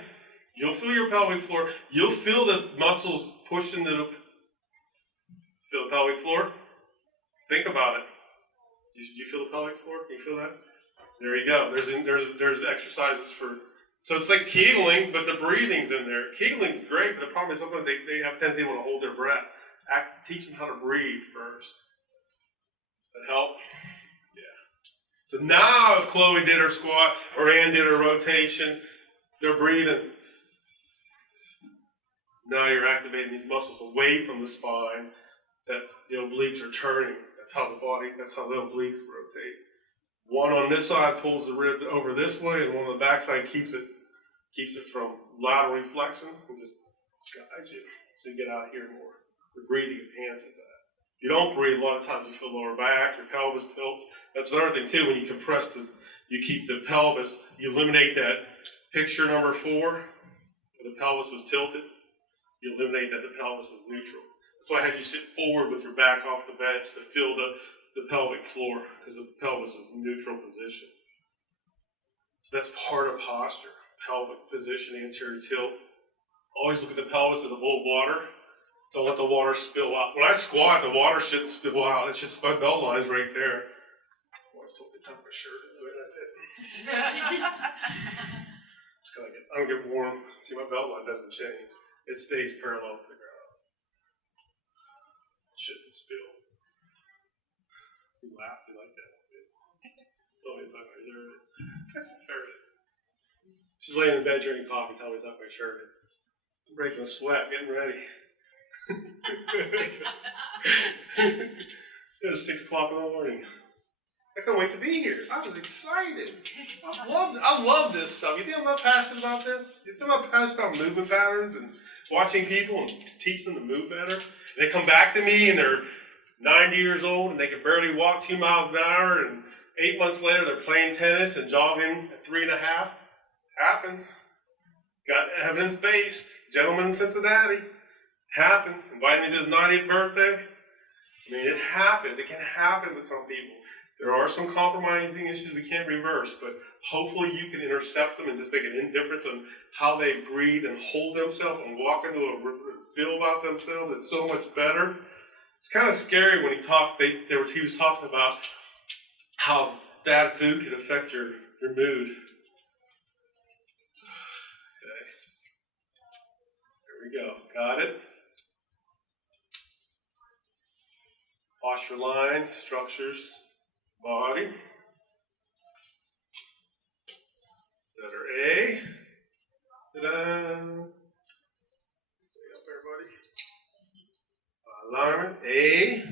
You'll feel your pelvic floor. You'll feel the muscles push into the feel the pelvic floor. Think about it. Do you feel the pelvic floor? Can you feel that? There you go. There's exercises for. So it's like Kegling, but the breathing's in there. Kegling's great, but the problem is sometimes they have a tendency to want to hold their breath. Teach them how to breathe first. Does that help? Yeah. So now if Chloe did her squat or Ann did her rotation, they're breathing. Now you're activating these muscles away from the spine. That the obliques are turning. That's how the obliques rotate. One on this side pulls the rib over this way, and one on the back side keeps it from lateral flexion and just guides you so you get out here more. The breathing enhances that. If you don't breathe, a lot of times you feel lower back, your pelvis tilts. That's another thing too. When you compress this, you keep the pelvis. You eliminate that picture number 4. Where the pelvis was tilted. You eliminate that the pelvis was neutral. That's why I had you sit forward with your back off the bench to feel the pelvic floor, because the pelvis is neutral position. So that's part of posture. Pelvic position, anterior tilt. Always look at the pelvis as above water. Don't let the water spill out. When I squat, the water shouldn't spill out. It should, my belt line's right there. I always took the top of my shirt and do it. It's because I don't get warm. See, my belt line doesn't change. It stays parallel to the ground. It shouldn't spill. You laughed, you like that. Tell me it's like I heard it. Heard it. She's laying in bed drinking coffee, tell me it's like I heard it. I'm breaking a sweat, getting ready. It was 6 o'clock in the morning. I couldn't wait to be here. I was excited. I love this stuff. You think I'm not passionate about this? You think I'm not passionate about movement patterns and watching people and teaching them to move better? And they come back to me and they're 90 years old and they can barely walk 2 miles an hour, and 8 months later they're playing tennis and jogging at 3.5. Happens. Got evidence-based. Gentleman in Cincinnati. Happens. Invited me to his 90th birthday. I mean, it happens. It can happen with some people. There are some compromising issues we can't reverse, but hopefully you can intercept them and just make an indifference on how they breathe and hold themselves and walk into a feel about themselves. It's so much better. It's kind of scary when he talked. He was talking about how bad food can affect your mood. Okay. There we go. Got it. Posture lines, structures, body. Letter A. Ta-da. Stay up, everybody. Alignment. A.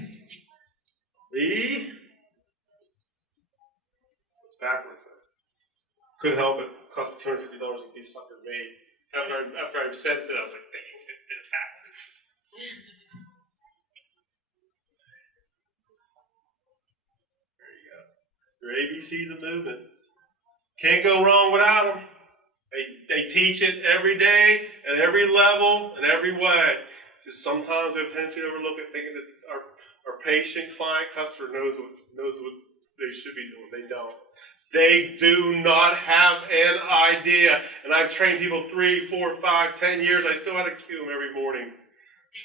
B. What's backwards then? Couldn't help it. Cost me $250 to get these suckers made. After I said it, I was like, dang, it did it backwards. There you go. Your ABCs of movement. Can't go wrong without them. They teach it every day, at every level, in every way. Just sometimes we have a tendency to overlook it, thinking that our patient, client, customer knows what they should be doing. They don't. They do not have an idea. And I've trained people 3, 4, 5, 10 years. I still had to cue them every morning.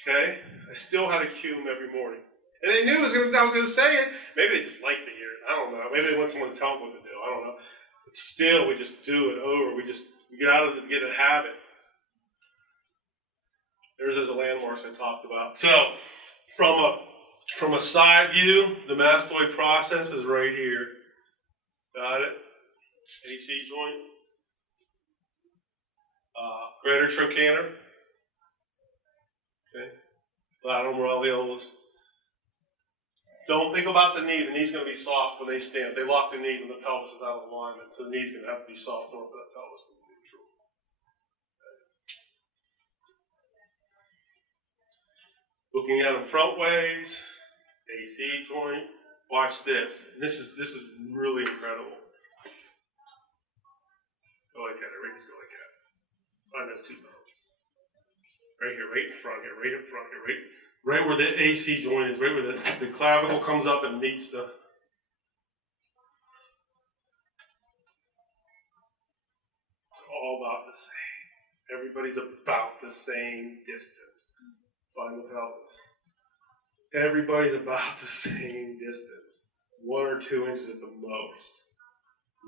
Okay? I still had to cue them every morning. And they knew I was going to say it. Maybe they just liked to hear it. I don't know. Maybe they want someone to tell them what to do. I don't know. But still, we just do it over. We get out of it, get a habit. There's those landmarks I talked about. So, from a side view, the mastoid process is right here. Got it? AC joint. Greater trochanter. Okay. Lateral malleolus. Don't think about the knee. The knee's going to be soft when they stand. If they lock the knees and the pelvis is out of alignment, so the knee's going to have to be soft in order for that pelvis to be neutral. Okay. Looking at them front ways, AC joint. Watch this. This is really incredible. Go like that. Right, just go like that. Find those two bones. Right here, right in front here, right in front here, right where the AC joint is, right where the clavicle comes up and meets the. They're all about the same. Everybody's about the same distance. Find the pelvis. Everybody's about the same distance. 1 or 2 inches at the most.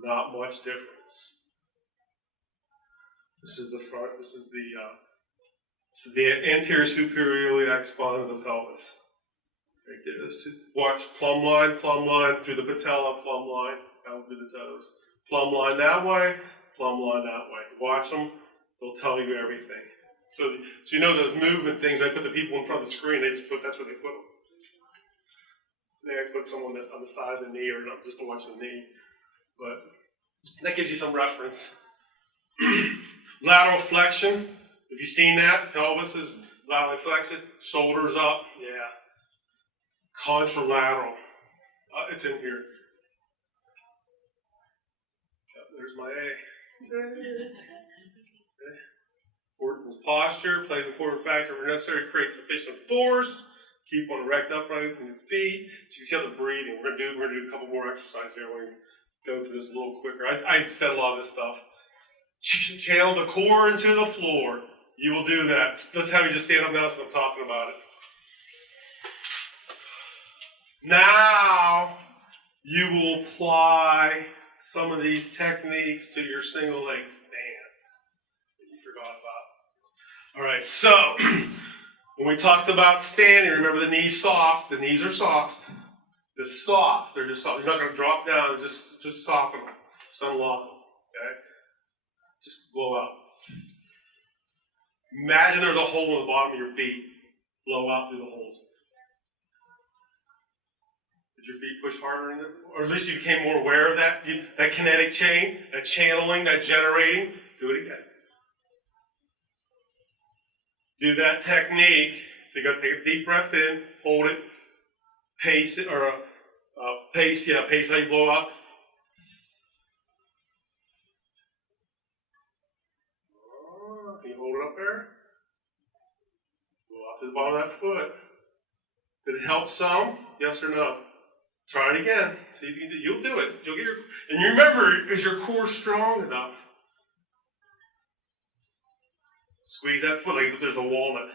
Not much difference. This is the front. This is the anterior superior iliac spine of the pelvis. Right there. Those two. Watch plumb line through the patella, plumb line down through the toes. Plumb line that way, plumb line that way. Watch them. They'll tell you everything. So you know those movement things. I put the people in front of the screen. That's where they put them. They put someone on the side of the knee or not just to watch the knee. But that gives you some reference. Lateral flexion. Have you seen that? Pelvis is laterally flexed. Shoulders up. Yeah. Contralateral. It's in here. There's my A. Important posture plays an important factor where necessary to create sufficient force. Keep one erect upright in your feet. So you see how the breathing. We're gonna do a couple more exercises here. We're gonna go through this a little quicker. I said a lot of this stuff. Channel the core into the floor. You will do that. Let's have you just stand up now so I'm talking about it. Now you will apply some of these techniques to your single leg stance that you forgot about. All right, so when we talked about standing, remember the knees soft. The knees are soft. Just soft. They're just soft. You're not going to drop down. Just soften them. Just unlock them. Okay? Just blow out. Imagine there's a hole in the bottom of your feet. Blow out through the holes. Did your feet push harder in it? Or at least you became more aware of that? That kinetic chain, that channeling, that generating. Do it again. Do that technique. So you got to take a deep breath in, hold it, pace it, or pace how you blow out. Can you hold it up there? Blow out to the bottom of that foot. Did it help some? Yes or no? Try it again. See if you can do it. You'll do it. You'll get your, and you remember, is your core strong enough? Squeeze that foot like if there's a walnut.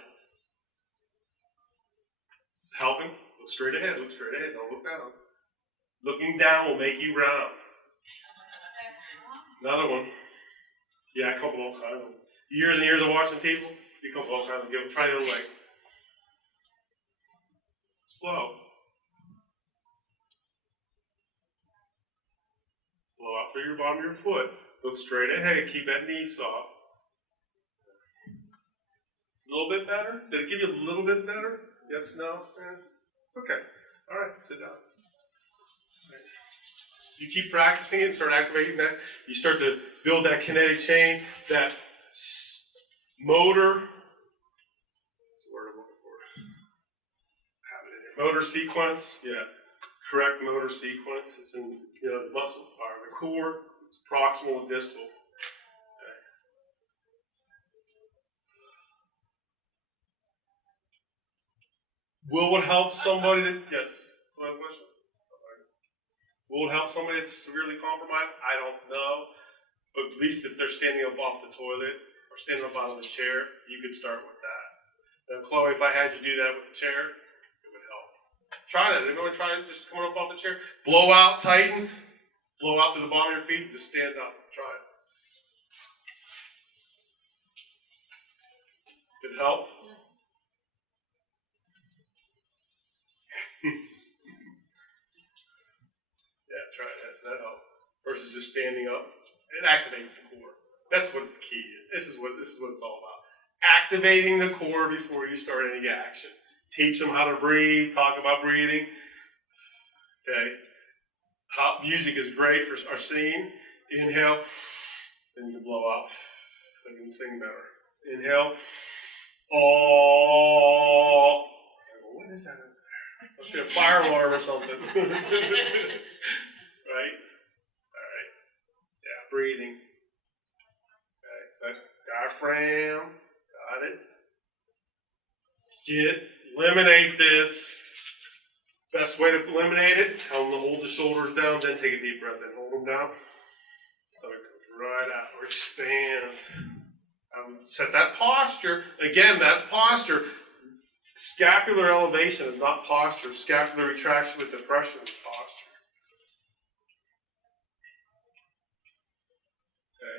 It's helping. Look straight ahead. Look straight ahead. Don't look down. Looking down will make you round. Another one. Yeah, I come up with all kinds of them. Years and years of watching people, you come up with all kinds of them. Try the other leg. Slow. Blow out through your bottom of your foot. Look straight ahead. Keep that knee soft. A little bit better? Did it give you a little bit better? Yes, no? It's okay. All right, sit down. You keep practicing it, start activating that. You start to build that kinetic chain, that motor. What's the word I'm looking for? Have it in it. Motor sequence. Yeah. Correct motor sequence. It's in the muscle fire. The core, it's proximal and distal. Okay. Will it help somebody that, yes? That's my question. Will it help somebody that's severely compromised? I don't know. But at least if they're standing up off the toilet or standing up out of the chair, you could start with that. Now, Chloe, if I had you do that with the chair, it would help. Try that. Anyone try just coming up off the chair? Blow out, tighten. Blow out to the bottom of your feet. Just stand up. Try it. Did it help? Yeah, try that. So that helps. Versus just standing up. It activates the core. That's what it's key. This is what it's all about. Activating the core before you start any action. Teach them how to breathe. Talk about breathing. Okay. Music is great for our singing. Inhale, then you can blow out. Then you can sing better. Inhale. Oh. What is that? Must be a fire alarm or something. Right? All right. Yeah, breathing. Okay, so that's diaphragm. Got it. Eliminate this. Best way to eliminate it, tell them to hold the shoulders down, then take a deep breath in. Hold them down. Stomach comes right out or expands. Set that posture. Again, that's posture. Scapular elevation is not posture. Scapular retraction with depression is posture. Okay.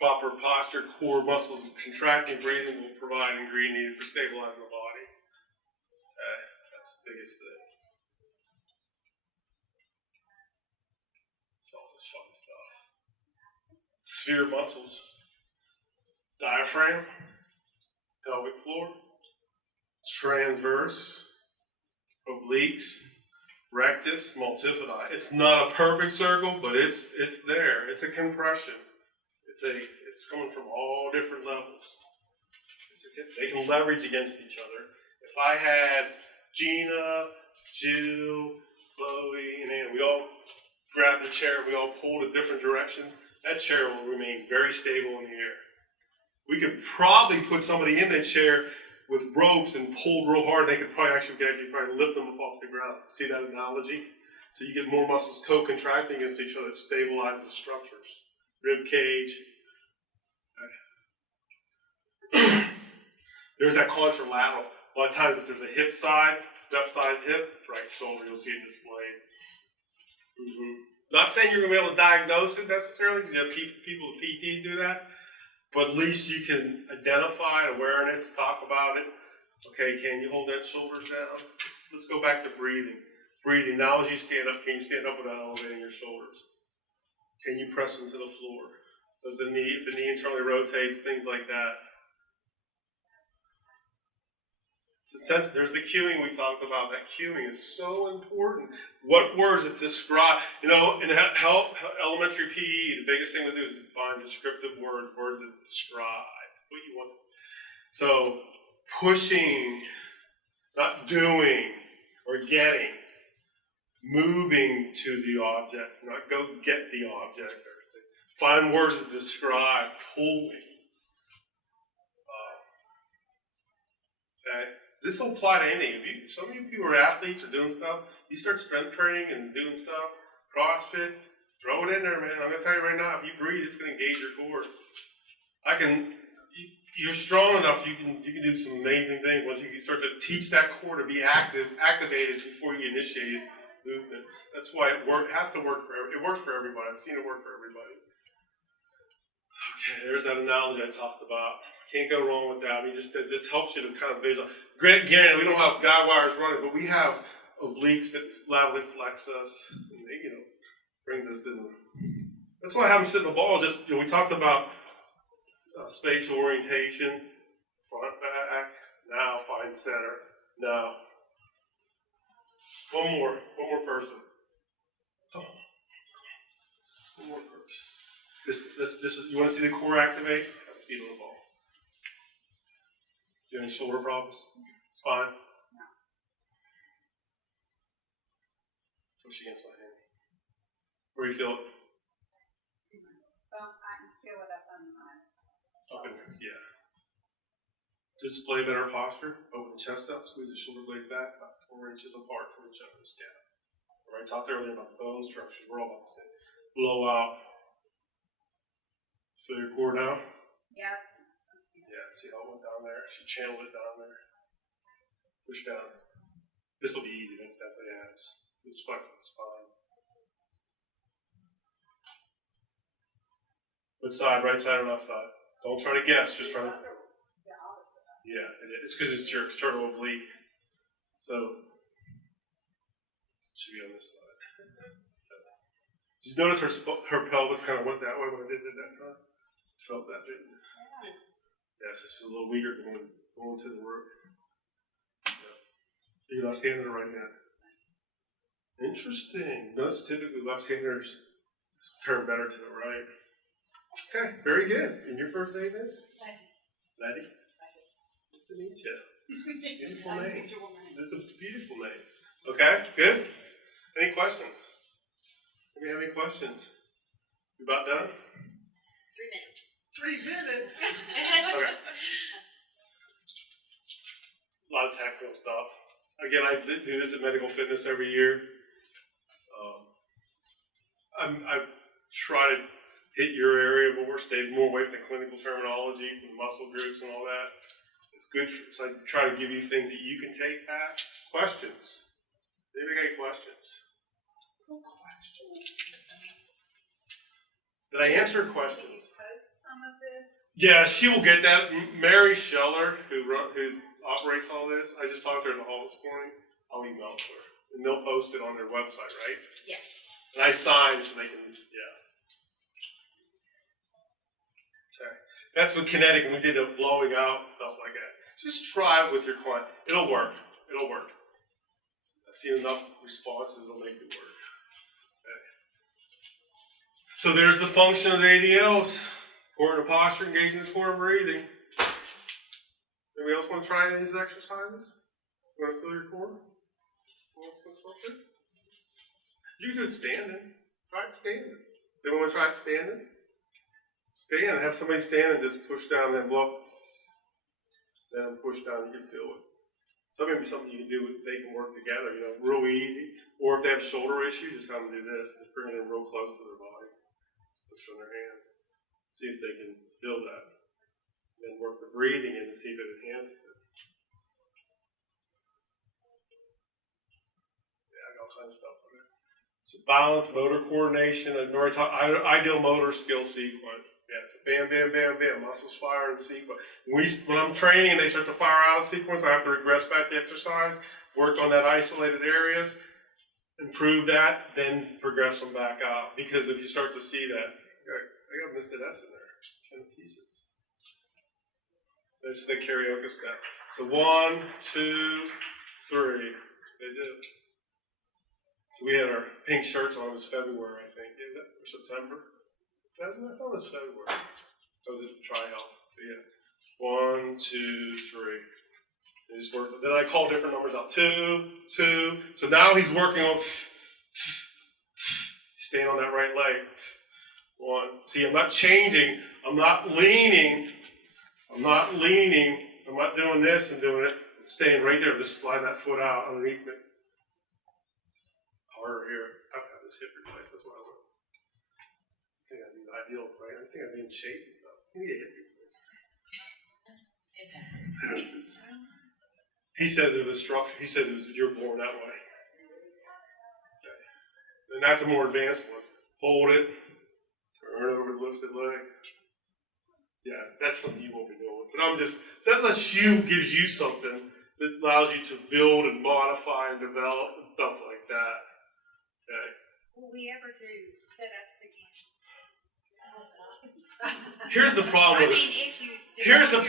Proper posture, core muscles contracting, breathing will provide ingredient needed for stabilizing the body. Okay. That's the biggest thing. It's all this fun stuff. Sphere muscles. Diaphragm, pelvic floor, transverse, obliques, rectus, multifidi. It's not a perfect circle, but it's there. It's a compression. It's coming from all different levels. They can leverage against each other. If I had Gina, Jill, Chloe, and Anna, we all grabbed the chair, we all pulled in different directions, that chair will remain very stable in the air. We could probably put somebody in that chair with ropes and pull real hard. They could probably lift them up off the ground. See that analogy? So you get more muscles co-contracting against each other. It stabilizes the structures. Rib cage. Okay. There's that contralateral. A lot of times if there's a hip side, left side's hip, right shoulder, you'll see it displayed. Not saying you're going to be able to diagnose it necessarily, because you have people with PT do that. But at least you can identify awareness, talk about it. Okay, can you hold that shoulders down? Let's go back to breathing. Breathing. Now as you stand up, can you stand up without elevating your shoulders? Can you press them to the floor? If the knee internally rotates, things like that. There's the cueing we talked about. That cueing is so important. What words that describe, in elementary PE, the biggest thing to do is find descriptive words that describe what you want. So, pushing, not doing or getting, moving to the object, not go get the object. Find words that describe pulling. Okay. This will apply to anything. Some of you people are athletes or doing stuff, you start strength training and doing stuff, CrossFit, throw it in there, man. I'm going to tell you right now, if you breathe, it's going to engage your core. you're strong enough, you can do some amazing things once you can start to teach that core to be activated before you initiate movements. That's why it has to work it works for everybody. I've seen it work for everybody. Okay, there's that analogy I talked about. Can't go wrong with that. It just helps you to kind of visualize. Granted, we don't have guide wires running, but we have obliques that laterally flex us, and they, brings us to the. That's why I have them sit in the ball. Just we talked about spatial orientation, front, back. Now find center. Now, one more person. Come on. One more person. This is. You want to see the core activate? Have a seat on the ball. Do you have any shoulder problems? Spine? No. Push against my hand. Where do you feel it? I can feel it up on my. Up in there, yeah. To display better posture, open the chest up, squeeze the shoulder blades back about 4 inches apart from each other. Stab. All right, talked earlier about the bone structures. We're all about the same. Blow out. Feel your core now? Yeah. Yeah, see how it went down there? She channeled it down there. Push down. This will be easy. That's definitely abs. Let's flex the spine. What side? Right side or left side? Don't try to guess. Just try to. The opposite. Yeah, it's because it's your external oblique. So, it should be on this side. Did you notice her pelvis kind of went that way when I did it that time? Felt that, didn't you? Yeah, it's just a little weaker going to the work. Yeah. Are you left-handed or right-handed? Interesting. Notice typically left-handers turn better to the right. Okay, very good. And your first name is? Letty. Nice to meet you. Beautiful name. It's a beautiful name. Okay, good. Any questions? Do we have any questions? You about done? 3 minutes. 3 minutes. Okay. A lot of technical stuff. Again, I do this at Medical Fitness every year. I try to hit your area more, stay more away from the clinical terminology, from the muscle groups and all that. It's good, so I try to give you things that you can take back. Questions? Anybody got any questions? No questions. Did I answer Can you questions? post some of this? Yeah, she will get that. Mary Scheller, who operates all this, I just talked to her in the hall this morning. I'll email it to her. And they'll post it on their website, right? Yes. And I sign so they can, yeah. Okay. That's with kinetic, and we did the blowing out and stuff like that. Just try it with your client. It'll work. It'll work. I've seen enough responses, it'll make it work. Okay. So there's the function of the ADLs. Core and posture, engaging the core and breathing. Anybody else want to try any of these exercises? You want to feel your core? You can do it standing. Try it standing. They want to try it standing? Stand. Have somebody stand and just push down and blow. Then push down, you can feel it. So maybe something you can do, they can work together, real easy. Or if they have shoulder issues, just have them do this. Just bring it in real close to their body. Push on their hands. See if they can feel that. And then work the breathing in and see if it enhances it. Yeah, I got all kinds of stuff on there. So balance, motor coordination, ideal motor skill sequence. Yeah, it's a bam, bam, bam, bam. Muscles fire in sequence. When I'm training and they start to fire out of sequence, I have to regress back the exercise, work on that isolated areas, improve that, then progress them back out. Because if you start to see that, I got Mr. S in there. Kinesis. That's the karaoke step. So 1, 2, 3. They do. So we had our pink shirts on. It was February, I think. Is it? Or September? I thought it was February. That was at Tri-Health. Yeah. 1, 2, 3. They just worked. Then I call different numbers out. 2, 2. So now he's working on. Staying on that right leg. 1. See, I'm not changing. I'm not leaning. I'm not doing this and doing it. I'm staying right there. Just slide that foot out underneath me. Harder here. I have to have this hip replaced. That's what I want. I think I'd be ideal, right? I think I'd be in shape and stuff. You need a hip replacement. He says it was structure. He said you're born that way. Okay. And that's a more advanced one. Hold it, turn over the lifted leg. Yeah, that's something you won't be doing. But that gives you something that allows you to build and modify and develop and stuff like that. Okay. Will we ever do sit-ups again? Here's the problem with this. Here's the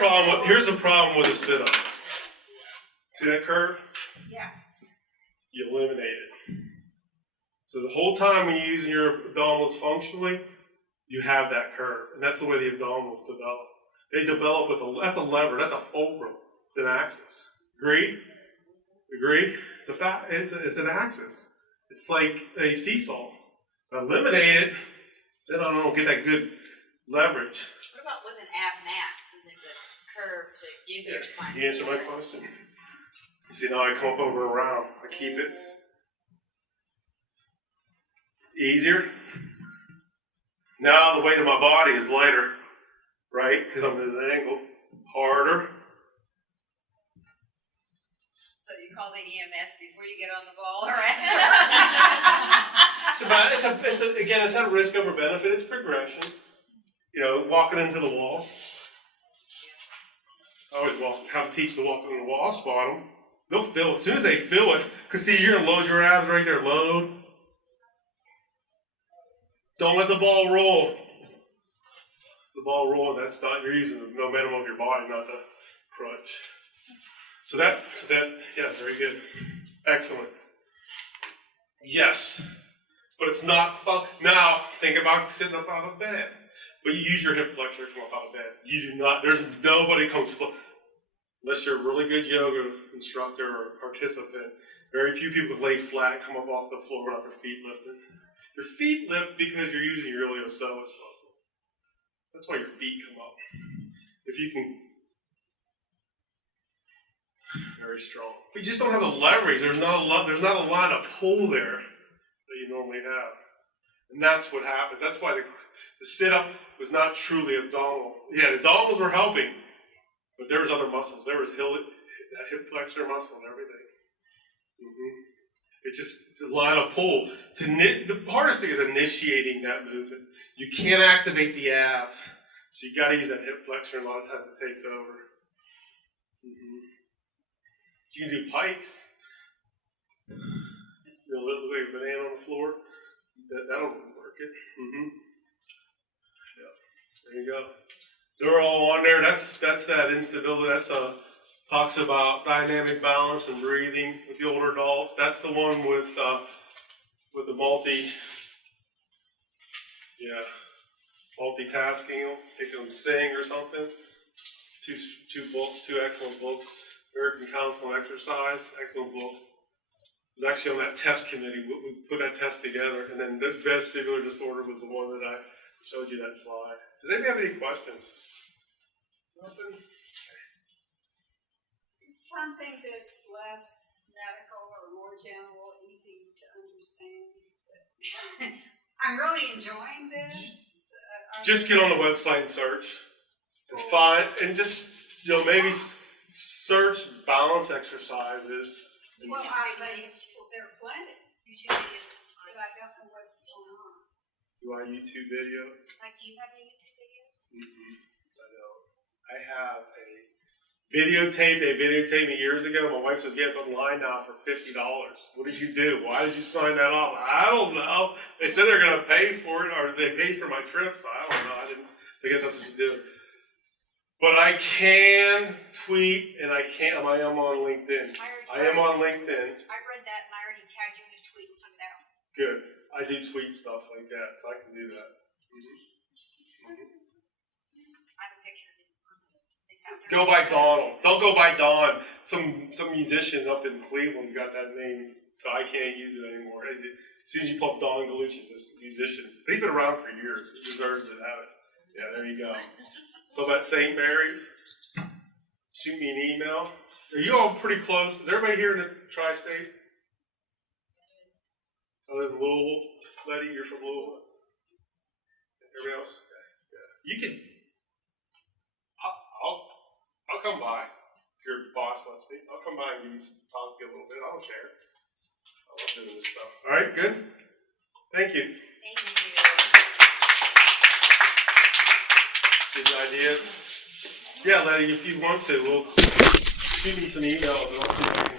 problem with a sit-up. See that curve? Yeah. You eliminate it. So the whole time when you're using your abdominals functionally, you have that curve, and that's the way the abdominals develop. They develop that's a lever, that's a fulcrum, it's an axis. Agree? It's an axis. It's like a seesaw. Eliminate it, then I don't get that good leverage. What about with an ab mat, something that's curved to give your spine? You answer my question. See, now I come up over and around. I keep it easier. Now the weight of my body is lighter, right? Because I'm at an angle. Harder. So you call the EMS before you get on the ball or after? Again, it's not risk over benefit. It's progression. You know, walking into the wall. I always have to teach to walk into the wall. I'll spot them. They'll feel it. As soon as they feel it, because see, you're going to load your abs right there. Load. Don't let the ball roll. The ball roll, that's not, you're using the momentum of your body, not the crutch. So that, yeah, very good. Excellent. Yes. But it's not fun. Now, think about sitting up out of bed. But you use your hip flexor to come up out of bed. You do not, there's nobody comes, unless you're a really good yoga instructor or participant, very few people lay flat and come up off the floor without their feet lifted. Your feet lift because you're using your iliopsoas muscle. That's why your feet come up. If you can, very strong. But you just don't have the leverage. There's not a line of pull there that you normally have. And that's what happens. That's why the sit-up was not truly abdominal. Yeah, the abdominals were helping, but there was other muscles. There was that hip flexor muscle and everything. It's just a line of pull. The hardest thing is initiating that movement. You can't activate the abs, so you got to use that hip flexor, and a lot of times it takes over. You can do pikes. Look like a banana on the floor. That'll work it. Yeah. There you go. They're all on there. That's that instability. That's talks about dynamic balance and breathing with the older adults. That's the one with the multitasking. Take them sing or something. Two books, two excellent books. American Council on Exercise, excellent book. It was actually on that test committee. We put that test together, and then the vestibular disorder was the one that I showed you that slide. Does anybody have any questions? Nothing? Something that's less medical or more general, easy to understand. I'm really enjoying this. Just get on the website and search, and find, and just maybe search balance exercises. Well, there are plenty. YouTube videos sometimes. But I don't know what's going on. Do I YouTube video? Like, do you have any YouTube videos? I know. I have they videotaped me years ago. My wife says, yeah, it's online now for $50. What did you do? Why did you sign that off? I don't know. They said they're going to pay for it, or they paid for my trip, so I don't know. So I guess that's what you do. But I can tweet, and I am on LinkedIn. I am on LinkedIn. I read that, and I already tagged you in a tweet and sent it out. Good. I do tweet stuff like that, so I can do that. I have a picture of it. It's out there. Go by Donald. Don't go by Don. Some musician up in Cleveland's got that name, so I can't use it anymore. As soon as you pull up Don Gallucci, it's a musician. But he's been around for years. He deserves to have it. Yeah, there you go. So that's St. Mary's. Shoot me an email. Are you all pretty close? Is everybody here in the tri-state? I live in Louisville. Letty, you're from Louisville. Everybody else? Okay. Yeah. You can. I'll come by. If your boss lets me, I'll come by and give you some, talk to you a little bit. I don't care. I love doing this stuff. All right, good. Thank you. Thank you. Good ideas. Yeah, Letty, if you want to, we'll shoot me some emails and I'll see if I can